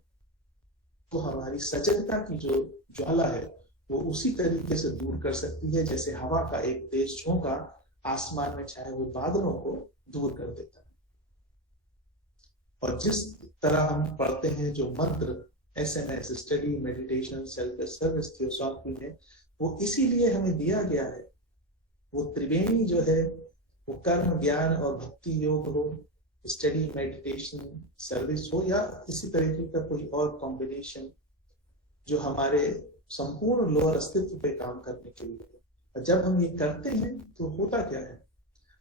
तो हमारी सजगता की जो ज्वाला है वो उसी तरीके से दूर कर सकती है जैसे हवा का एक तेज झोंका आसमान में छाए हुए बादलों को दूर कर देता है। और जिस तरह हम पढ़ते हैं जो मंत्र SMS, study, meditation, self service, theosophy में, वो इसीलिए हमें दिया गया है। वो त्रिवेणी जो है, वो कर्म, ज्ञान और भक्ति योग हो, स्टडी, मेडिटेशन, सर्विस हो, या इसी तरीके का कोई और कॉम्बिनेशन जो हमारे संपूर्ण लोअर अस्तित्व पे काम करने के लिए। और जब हम ये करते हैं तो होता क्या है,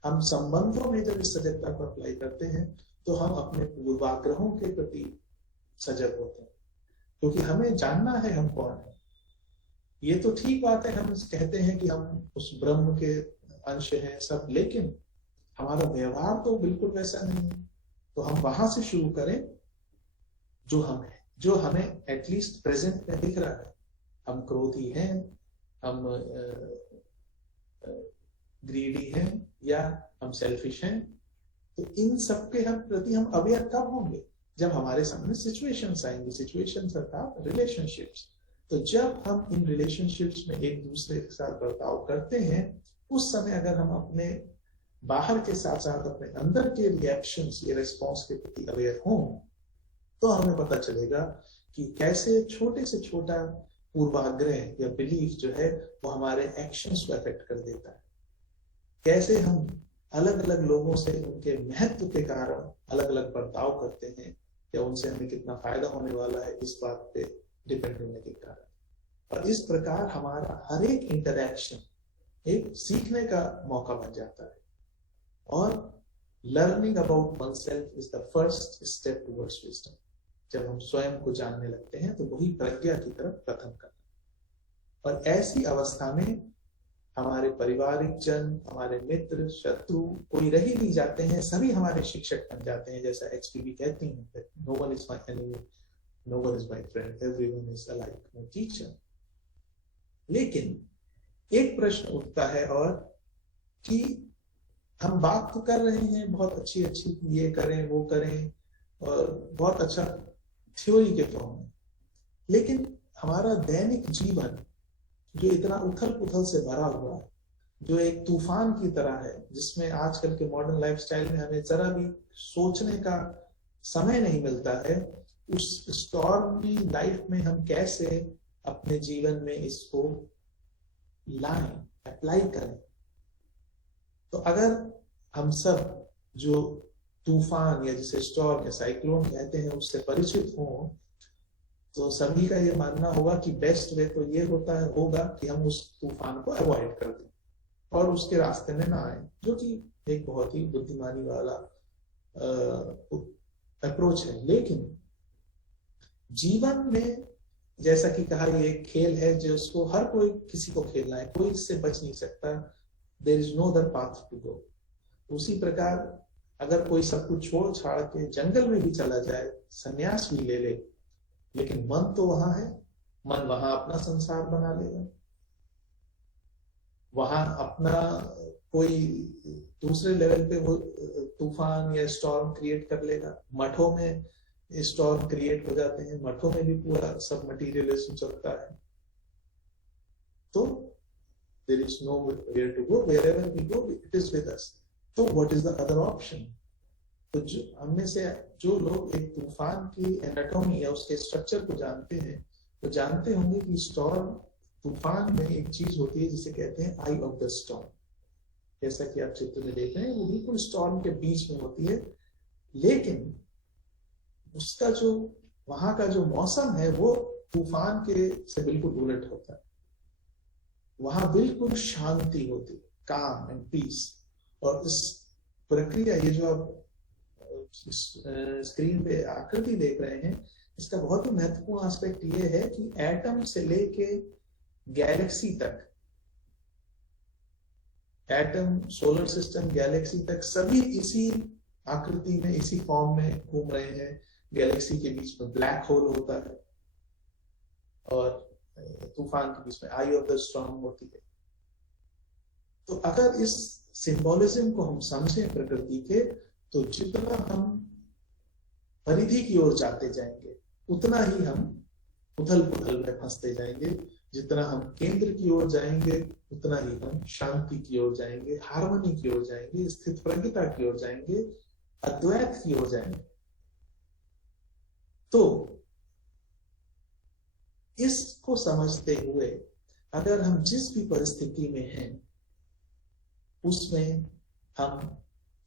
हम संबंधों में जब इस सजगता को अप्लाई करते हैं तो हम अपने पूर्वाग्रहों के प्रति सजग होते हैं, क्योंकि हमें जानना है हम कौन है। ये तो ठीक बात है, हम कहते हैं कि हम उस ब्रह्म के अंश हैं सब, लेकिन हमारा व्यवहार तो बिल्कुल वैसा नहीं है। तो हम वहां से शुरू करें जो हम हैं, जो हमें एटलीस्ट प्रेजेंट में दिख रहा है। हम क्रोधी हैं, हम ग्रीडी हैं, या हम सेल्फिश हैं। तो इन सब के हम प्रति हम अवेयर कब होंगे? जब हमारे सामने सिचुएशंस आएंगी। सिचुएशंस अर्थात रिलेशनशिप्स। तो जब हम इन रिलेशनशिप्स में एक दूसरे के साथ बर्ताव करते हैं, उस समय अगर हम अपने बाहर के साथ साथ अपने अंदर के रिएक्शंस या रिस्पॉन्स के प्रति अवेयर हों, तो हमें पता चलेगा कि कैसे छोटे से छोटा पूर्वाग्रह या बिलीफ जो है वो हमारे एक्शंस को अफेक्ट कर देता है। कैसे हम अलग अलग लोगों से उनके महत्व के कारण अलग अलग बर्ताव करते हैं, या उनसे हमें कितना फायदा होने वाला है इस बात पे डिपेंड होने के कारण। और इस प्रकार हमारा हर एक इंटरैक्शन एक सीखने का मौका बन जाता है। और learning about oneself is the first step towards wisdom. जब हम स्वयं को जानने लगते हैं तो वही प्रज्ञा की तरफ प्रथम कदम। और ऐसी अवस्था में हमारे पारिवारिक जन, हमारे मित्र, शत्रु कोई रह ही नहीं जाते हैं, सभी हमारे शिक्षक बन जाते हैं। जैसा HPB कहती हैं, no one is my enemy, no one is my friend, everyone is alike my teacher. लेकिन एक प्रश्न उठता है और कि हम बात तो कर रहे हैं बहुत अच्छी अच्छी, ये करें वो करें, और बहुत अच्छा थ्योरी के फॉर्म में, लेकिन हमारा दैनिक जीवन जो इतना उथल पुथल से भरा हुआ है, जो एक तूफान की तरह है, जिसमें आजकल के मॉडर्न लाइफस्टाइल में हमें जरा भी सोचने का समय नहीं मिलता है, उस स्टॉर्मी लाइफ में हम कैसे अपने जीवन में इसको लाएं, अप्लाई करें। तो अगर हम सब जो तूफान या जिसे स्टॉर्म या साइक्लोन कहते हैं उससे परिचित हों, तो सभी का ये मानना होगा कि बेस्ट वे तो ये होगा कि हम उस तूफान को अवॉइड कर दें और उसके रास्ते में ना आए, जो कि एक बहुत ही बुद्धिमानी वाला अप्रोच है। लेकिन जीवन में जैसा कि कहा, ये एक खेल है जो उसको हर कोई किसी को खेलना है, कोई इससे बच नहीं सकता। There is no other path to go. उसी प्रकार अगर कोई सब कुछ छोड़ छाड़ के जंगल में भी चला जाए, संन्यास भी ले ले, लेकिन मन तो वहां है, मन वहां अपना संसार बना लेगा, वहां अपना कोई दूसरे लेवल पे वो तूफान या स्टॉर्म क्रिएट कर लेगा। मठों में स्टॉर्म क्रिएट हो जाते हैं, मठों में भी पूरा सब मटीरियलिज्म चलता है। तो there is nowhere to go, wherever we go it is with us. तो what is the other option? तो जो हमने से जो लोग एक तूफान की एनाटॉमी या उसके स्ट्रक्चर को जानते हैं, तो जानते होंगे कि स्टॉर्म, तूफान में एक चीज होती है जिसे कहते हैं आई ऑफ द स्टॉर्म। जैसा कि आप चित्र में देख रहे हैं, वो बिल्कुल स्टॉर्म के बीच में होती है, लेकिन उसका जो वहां का जो मौसम है वो तूफान के से बिल्कुल उलट होता है। वहां बिल्कुल शांति होती है, काम एंड पीस। और इस प्रक्रिया, ये जो आप स्क्रीन पे आकृति देख रहे हैं, इसका बहुत ही महत्वपूर्ण एस्पेक्ट ये है कि एटम से लेके गैलेक्सी तक, एटम, सोलर सिस्टम, गैलेक्सी तक सभी इसी आकृति में, इसी फॉर्म में घूम रहे हैं। गैलेक्सी के बीच में ब्लैक होल होता है और तूफान के बीच में आई ऑफ द स्टॉर्म होती है। तो अगर इस सिंबोलिज्म को हम समझें प्रकृति के, तो जितना हम परिधि की ओर जाते जाएंगे उतना ही हम उथल पुथल में फंसते जाएंगे। जितना हम केंद्र की ओर जाएंगे उतना ही हम शांति की ओर जाएंगे, हार्मनी की ओर जाएंगे, स्थित प्रज्ञता की ओर जाएंगे, अद्वैत की ओर जाएंगे। तो इसको समझते हुए अगर हम जिस भी परिस्थिति में हैं उसमें हम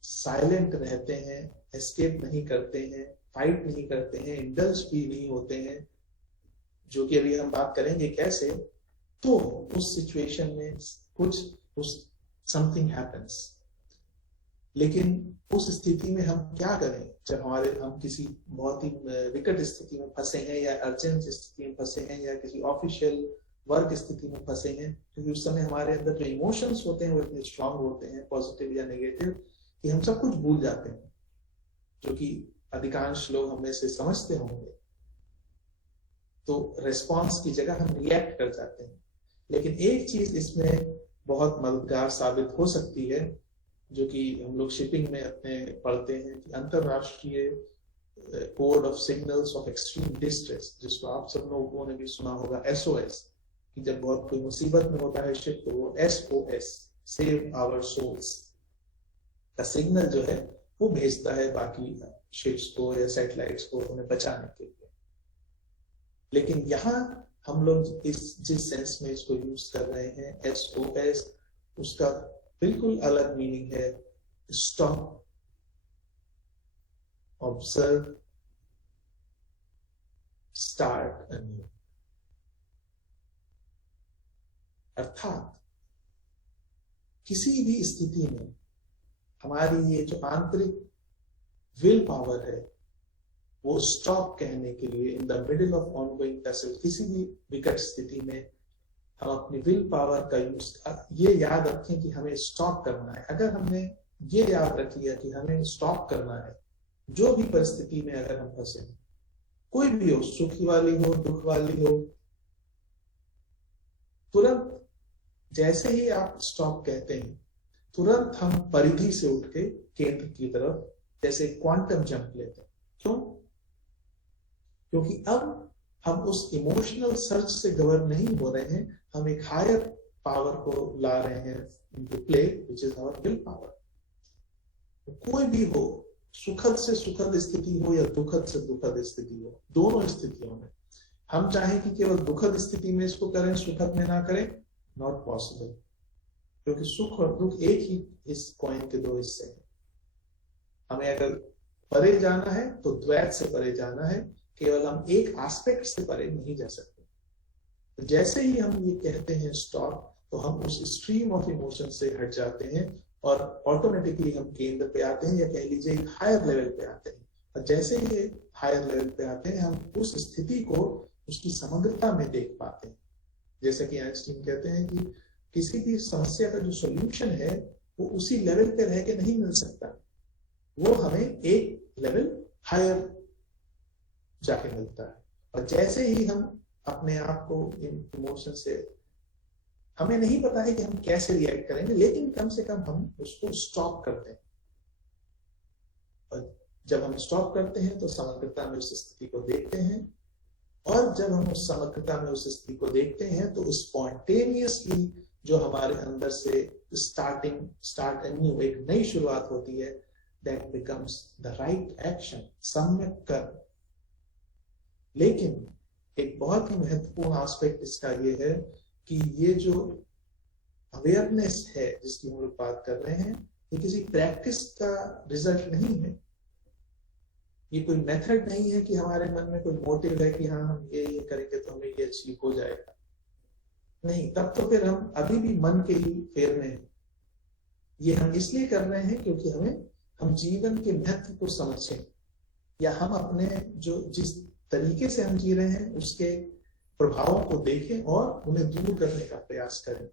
साइलेंट रहते हैं, एस्केप नहीं करते हैं, फाइट नहीं करते हैं, इंडल्ज भी नहीं होते हैं, जो कि अभी हम बात करेंगे कैसे, तो उस सिचुएशन में समथिंग हैपेंस। लेकिन उस स्थिति में हम क्या करें जब हम किसी बहुत ही विकट स्थिति में फंसे हैं, या अर्जेंट स्थिति में फंसे हैं, या किसी ऑफिशियल वर्क स्थिति में फंसे हैं, क्योंकि उस समय हमारे अंदर जो इमोशंस होते हैं वो इतने स्ट्रांग होते हैं, पॉजिटिव या नेगेटिव, कि हम सब कुछ भूल जाते हैं, जो कि अधिकांश लोग हम में से समझते होंगे। तो रेस्पॉन्स की जगह हम रिएक्ट कर जाते हैं। लेकिन एक चीज इसमें बहुत मददगार साबित हो सकती है, जो कि हम लोग शिपिंग में अपने पढ़ते हैं, कि अंतरराष्ट्रीय code of signals of extreme distress, जिसको आप सब लोगों ने भी सुना होगा, SOS, कि जब बहुत कोई मुसीबत में होता है शिप, तो वो SOS, सेव आवर सोल्स का सिग्नल जो है वो भेजता है बाकी शिप्स को या सैटेलाइट्स को उन्हें बचाने के लिए। लेकिन यहाँ हम लोग जिस सेंस में इसको यूज कर रहे हैं, SOS, उसका बिल्कुल अलग मीनिंग है। Stop, observe, start undue. अर्थात किसी भी स्थिति में हमारी ये जो आंतरिक विल पावर है, वो स्टॉप कहने के लिए in the middle of ongoing passage, किसी भी विकट स्थिति में हम अपनी विल पावर का यूज, ये याद रखें कि हमें स्टॉप करना है। अगर हमने ये याद रख लिया कि हमें स्टॉप करना है, जो भी परिस्थिति में अगर हम फंसे, कोई भी हो, सुखी वाली हो, दुख वाली हो, तुरंत जैसे ही आप स्टॉप कहते हैं, तुरंत हम परिधि से उठ के केंद्र की तरफ जैसे क्वांटम जंप लेते हैं। क्यों? क्योंकि अब हम उस इमोशनल सर्च से गवर्न नहीं हो रहे हैं, हम एक हायर पावर को ला रहे हैं into play, which is our will power. कोई भी हो, सुखद से सुखद स्थिति हो या दुखद से दुखद स्थिति हो, दोनों स्थितियों में हम चाहें कि केवल दुखद स्थिति में इसको करें, सुखद में ना करें, नॉट पॉसिबल, क्योंकि सुख और दुख एक ही इस कॉइन के दो हिस्से हैं। हमें अगर परे जाना है तो द्वैत से परे जाना है, केवल हम एक एस्पेक्ट से परे नहीं जा सकते। तो जैसे ही हम ये कहते हैं स्टॉप, तो हम उस स्ट्रीम ऑफ इमोशन से हट जाते हैं और ऑटोमेटिकली हम केंद्र पे आते हैं, या कह लीजिए एक हायर लेवल पे आते हैं। और जैसे ही हायर लेवल पे आते हैं, हम उस स्थिति को उसकी समग्रता में देख पाते हैं। जैसे कि आइंस्टीन कहते हैं कि किसी भी समस्या का जो सॉल्यूशन है वो उसी लेवल पे रह के नहीं मिल सकता, वो हमें एक लेवल हायर जाके मिलता है। और जैसे ही हम अपने आप को इन इमोशन से, हमें नहीं पता है कि हम कैसे रिएक्ट करेंगे, लेकिन कम से कम हम उसको स्टॉप करते हैं। और जब हम स्टॉप करते हैं तो समग्रता में उस स्थिति को देखते हैं, और जब हम उस समग्रता में उस स्थिति को देखते हैं तो स्पॉन्टेनियसली जो हमारे अंदर से स्टार्ट न्यू, एक नई शुरुआत होती है, that becomes the right action, सम्यक कर्म। लेकिन एक बहुत ही महत्वपूर्ण एस्पेक्ट इसका ये है कि ये जो अवेयरनेस है जिसकी हम लोग बात कर रहे हैं, ये किसी प्रैक्टिस का रिजल्ट नहीं है। ये कोई मेथड नहीं है कि हमारे मन में कोई मोटिव है कि हाँ हम ये करेंगे तो हमें ये अचीव हो जाएगा। नहीं, तब तो फिर हम अभी भी मन के ही फेर में हैं। ये हम इसलिए कर रहे हैं क्योंकि हम जीवन के महत्व को समझें, या हम अपने जो जिस तरीके से हम जी रहे हैं उसके प्रभावों को देखें और उन्हें दूर करने का प्रयास करें।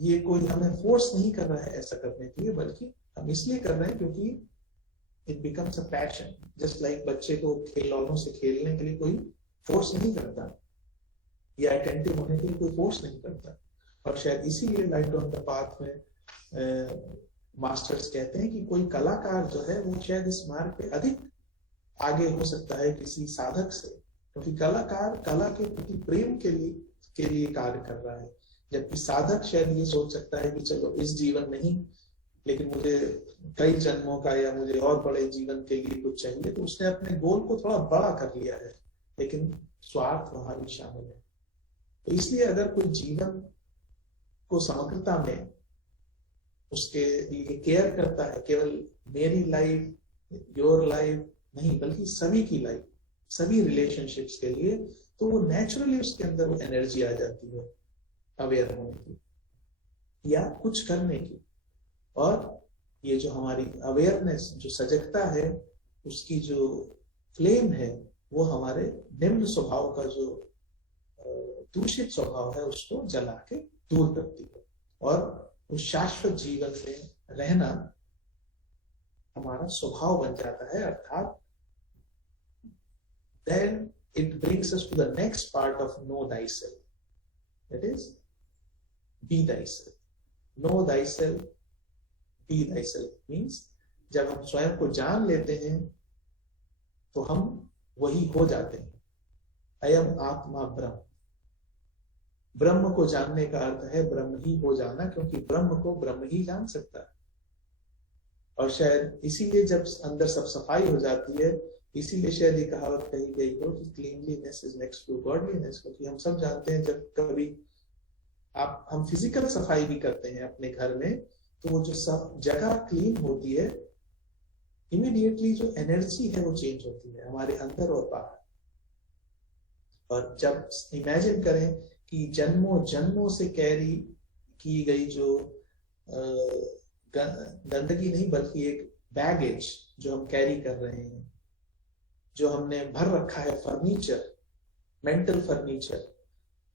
ये कोई हमें फोर्स नहीं कर रहा है ऐसा करने के लिए, बल्कि हम इसलिए कर रहे हैं क्योंकि it becomes a passion. Just like बच्चे को खिलौनों से खेलने के लिए कोई फोर्स नहीं करता, या अटेंटिव होने के लिए कोई फोर्स नहीं करता। और शायद इसीलिए लाइट ऑन द पाथ में मास्टर्स कहते हैं कि कोई कलाकार जो है वो शायद इस मार्ग पे अधिक आगे हो सकता है किसी साधक से, क्योंकि कलाकार कला के प्रति प्रेम के लिए कार्य कर रहा है, जबकि साधक शायद ये सोच सकता है कि चलो इस जीवन नहीं, लेकिन मुझे कई जन्मों का या मुझे और बड़े जीवन के लिए कुछ चाहिए, तो उसने अपने गोल को थोड़ा बड़ा कर लिया है, लेकिन स्वार्थ वहां भी शामिल है। तो इसलिए अगर कोई जीवन को समग्रता में उसके लिए केयर करता है, केवल मेरी लाइफ, योर लाइफ नहीं, बल्कि सभी की लाइफ, सभी रिलेशनशिप्स के लिए, तो वो नेचुरली उसके अंदर वो एनर्जी आ जाती है अवेयर होने की या कुछ करने की। और ये जो हमारी अवेयरनेस, जो सजगता है, उसकी जो फ्लेम है, वो हमारे निम्न स्वभाव का जो दूषित स्वभाव है उसको जला के दूर करती है, और उस शाश्वत जीवन में रहना हमारा स्वभाव बन जाता है। अर्थात then it brings us to the next part of know thyself, that is be thyself. Know thyself, be thyself means जब हम स्वयं को जान लेते हैं तो हम वही हो जाते हैं। अयम आत्मा ब्रह्म, ब्रह्म को जानने का अर्थ है ब्रह्म ही हो जाना, क्योंकि ब्रह्म को ब्रह्म ही जान सकता है। और शायद इसीलिए जब अंदर सब सफाई हो जाती है, इसीलिए शायद ये कहावत कही गई हो कि cleanliness is next to godliness, क्योंकि हम सब जानते हैं जब कभी हम फिजिकल सफाई भी करते हैं अपने घर में, तो वो जो सब जगह क्लीन होती है, इमीडिएटली जो एनर्जी है वो चेंज होती है हमारे अंदर और बाहर। और जब इमेजिन करें कि जन्मों जन्मों से कैरी की गई जो गंदगी नहीं, बल्कि एक बैगेज जो हम कैरी कर रहे हैं, जो हमने भर रखा है फर्नीचर, मेंटल फर्नीचर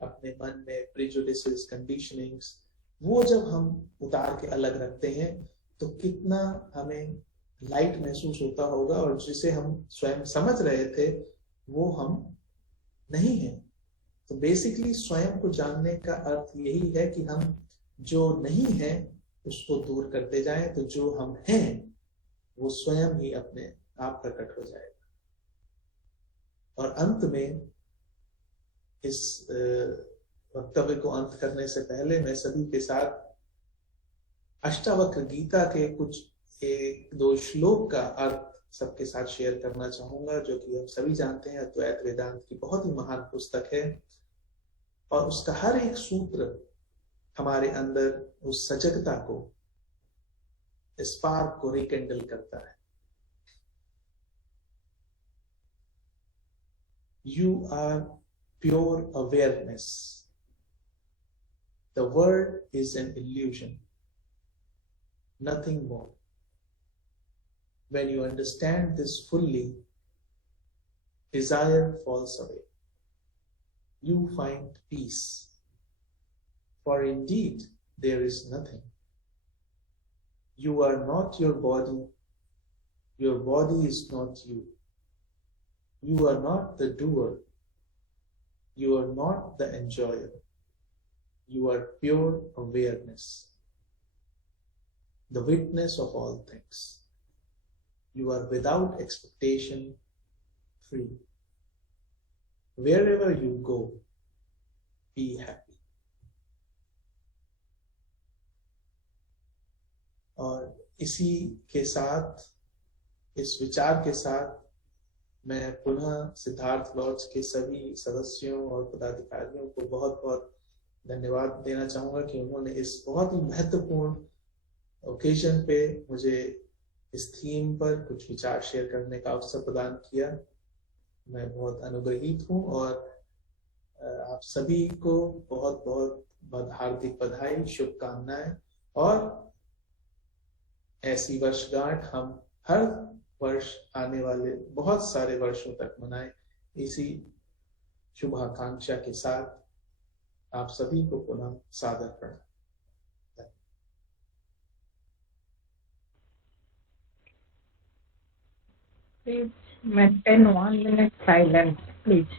अपने मन में, प्रेजुडिसेस, कंडीशनिंग्स, वो जब हम उतार के अलग रखते हैं तो कितना हमें लाइट महसूस होता होगा, और जिसे हम स्वयं समझ रहे थे वो हम नहीं है। तो बेसिकली स्वयं को जानने का अर्थ यही है कि हम जो नहीं है उसको दूर करते जाएं, तो जो हम हैं वो स्वयं ही अपने आप प्रकट हो जाएगा। और अंत में इस वक्तव्य को अंत करने से पहले मैं सभी के साथ अष्टावक्र गीता के कुछ 1-2 श्लोक का अर्थ सबके साथ शेयर करना चाहूंगा, जो कि हम सभी जानते हैं अद्वैत वेदांत की बहुत ही महान पुस्तक है और उसका हर एक सूत्र हमारे अंदर उस सजगता को, स्पार्क को रिकेंडल करता है। You are pure awareness. The world is an illusion, nothing more. When you understand this fully, desire falls away. You find peace. For indeed, there is nothing. You are not your body. Your body is not you. You are not the doer. You are not the enjoyer. You are pure awareness, the witness of all things. You are without expectation, free. Wherever you go, be happy. और इसी के साथ, इस विचार के साथ मैं पुनः सिद्धार्थ लॉज के सभी सदस्यों और पदाधिकारियों को बहुत बहुत धन्यवाद देना चाहूंगा कि उन्होंने इस बहुत ही महत्वपूर्ण ओकेजन पे मुझे इस थीम पर कुछ विचार शेयर करने का अवसर प्रदान किया। मैं बहुत अनुग्रहित हूँ और आप सभी को बहुत बहुत हार्दिक बधाई, शुभकामनाएं और ऐसी वर्षगांठ हम हर वर्ष आने वाले बहुत सारे वर्षों तक मनाएं। इसी शुभाकांक्षा के साथ आप सभी को पुनः सादर प्रणाम। Please maintain 1 minute silence, please.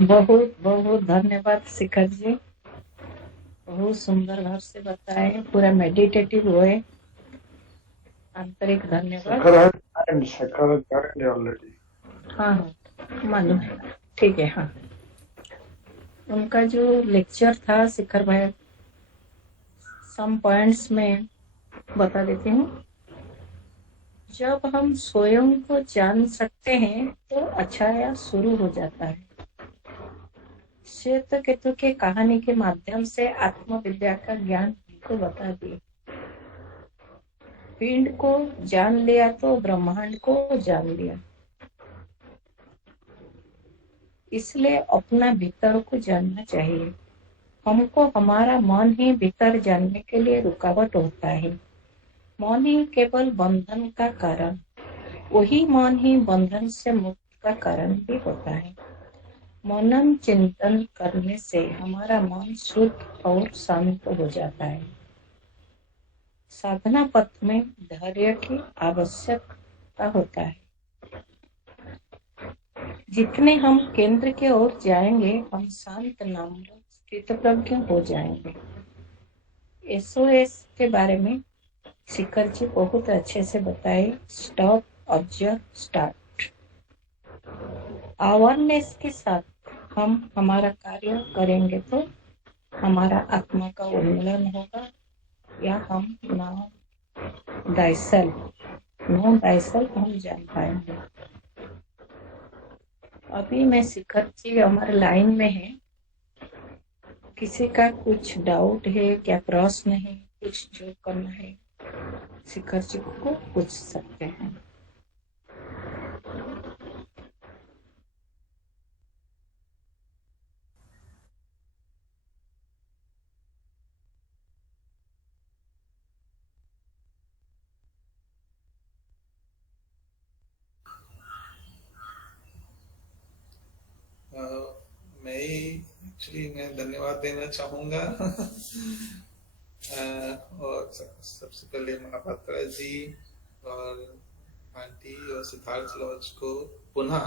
बहुत बहुत धन्यवाद शिखर जी, बहुत सुंदर भाव से बताए, पूरा मेडिटेटिव हुए। आंतरिक धन्यवाद। शेखर ऑलरेडी। हाँ मालूम है, ठीक है। हाँ, उनका जो लेक्चर था शिखर भाई, सम पॉइंट्स में बता देती हूँ। जब हम स्वयं को जान सकते हैं तो अछाया शुरू हो जाता है। श्वेत केतु के कहानी के माध्यम से आत्मविद्या का ज्ञान को बता दिए। पिंड को जान लिया तो ब्रह्मांड को जान लिया। इसलिए अपना भीतर को जानना चाहिए। हमको हमारा मन ही भीतर जानने के लिए रुकावट होता है। मन ही केवल बंधन का कारण, वही मन ही बंधन से मुक्त का कारण भी होता है। मनन चिंतन करने से हमारा मन शुद्ध और शांत हो जाता है। साधना पथ में धैर्य की आवश्यकता होता है। जितने हम केंद्र के ओर जाएंगे, हम शांत नम्र स्थितप्रज्ञ हो जाएंगे। SOS के बारे में शिखर जी बहुत अच्छे से बताए। Stop, observe, start. अवेयरनेस के साथ हम हमारा कार्य करेंगे तो हमारा आत्मा का उन्मूलन होगा, या हम नो दाइसेल्फ हम जान पाएंगे। अभी मैं शिखर जी हमारे लाइन में है। किसी का कुछ डाउट है, क्या प्रश्न है, कुछ जो करना है, शिखर जी को पूछ सकते हैं। एक्चुअली मैं धन्यवाद देना चाहूंगा और सबसे पहले महापात्रा जी और आंटी और सिद्धार्थ लॉज को पुनः,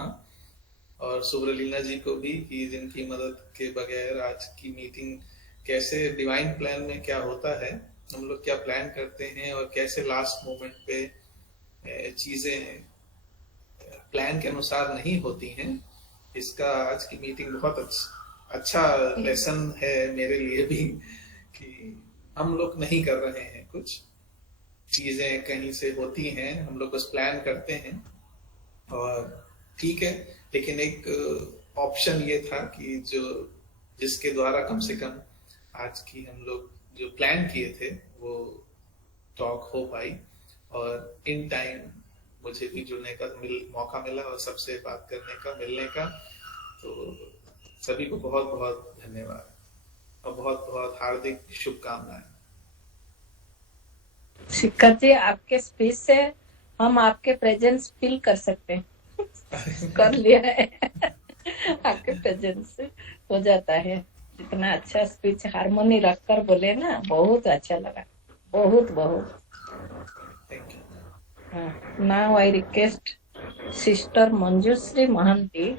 और सुब्रलीना जी को भी, कि जिनकी मदद के बगैर आज की मीटिंग कैसे डिवाइन प्लान में क्या होता है, हम लोग क्या प्लान करते हैं और कैसे लास्ट मोमेंट पे चीजें प्लान के अनुसार नहीं होती हैं, इसका आज की मीटिंग बहुत अच्छा लेसन है मेरे लिए भी, कि हम लोग नहीं कर रहे हैं, कुछ चीजें कहीं से होती हैं, हम लोग बस प्लान करते हैं और ठीक है, लेकिन एक ऑप्शन ये था कि जिसके द्वारा कम से कम आज की हम लोग जो प्लान किए थे वो टॉक हो पाई, और इन टाइम मुझे भी जुड़ने का मौका मिला और सबसे बात करने का, मिलने का, तो सभी को बहुत बहुत धन्यवाद और बहुत बहुत हार्दिक शुभकामनाएं। शिखर जी, आपके स्पीच से हम आपके प्रेजेंस फील कर सकते हैं कर लिया है आपके प्रेजेंस से हो जाता है। इतना अच्छा स्पीच हारमोनी रखकर बोले ना, बहुत अच्छा लगा, बहुत बहुत। Now I request sister Manjushree Mahanty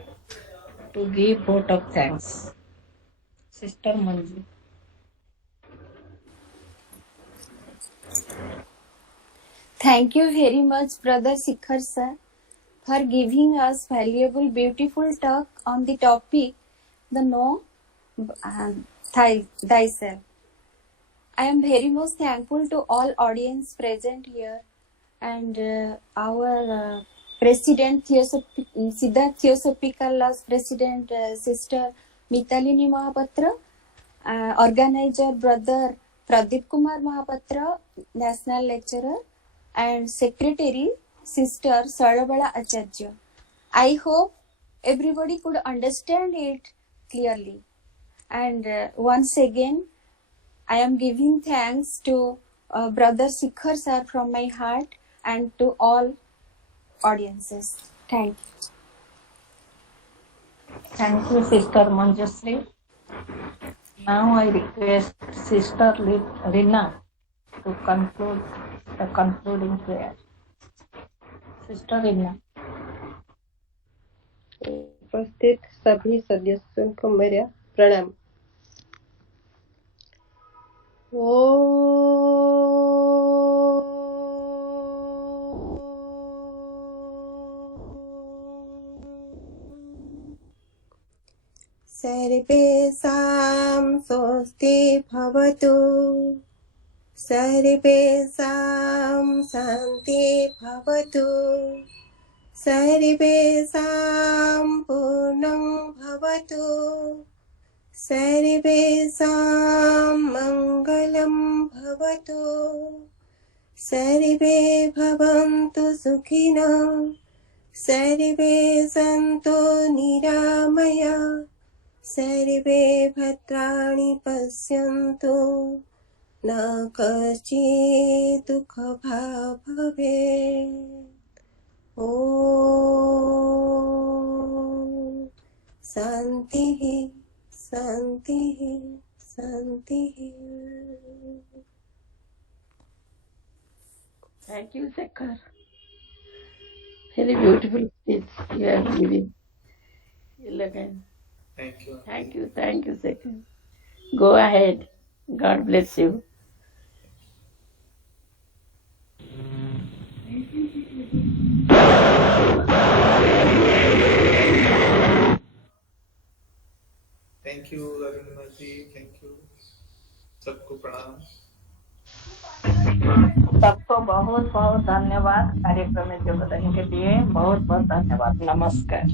to give vote of thanks. Sister Manju. Thank you very much, Brother Shikhar sir, for giving us valuable, beautiful talk on the topic, the know thyself. I am very much thankful to all audience present here and our President Siddharth Theosophical Lodge President Sister Mitalini Mahapatra, organizer Brother Pradeep Kumar Mahapatra, National Lecturer, and Secretary Sister Sarabala Acharya. I hope everybody could understand it clearly. And once again, I am giving thanks to Brother Shikhar sir from my heart and to all audiences. Thank you. Thank you, Sister Manjusri. Now I request Sister Rina to conclude the concluding prayer. Sister Rina. उपस्थित सभी सदस्यों को मेरा प्रणाम। सर्वेषां स्वस्ति भवतु, सर्वेषां शान्ति भवतु, सर्वेषां पूर्णं भवतु, सर्वेषां मङ्गलं भवतु, सर्वे भवन्तु सुखिनः, सर्वे सन्तु निरामया, सर्वे भद्राणि पश्यन्तु, न कश्चित् दुःखभाग् भवेत्। ॐ शान्तिः शान्तिः शान्तिः। Thank you, Shekhar. Very beautiful speech you are giving. Again. Thank you. Thank you, Shekhar. Go ahead. God bless you. Thank you Ravindra ji, thank you, सबको प्रणाम। सबको बहुत बहुत धन्यवाद कार्यक्रम में योगदान के लिए, बहुत बहुत धन्यवाद। नमस्कार।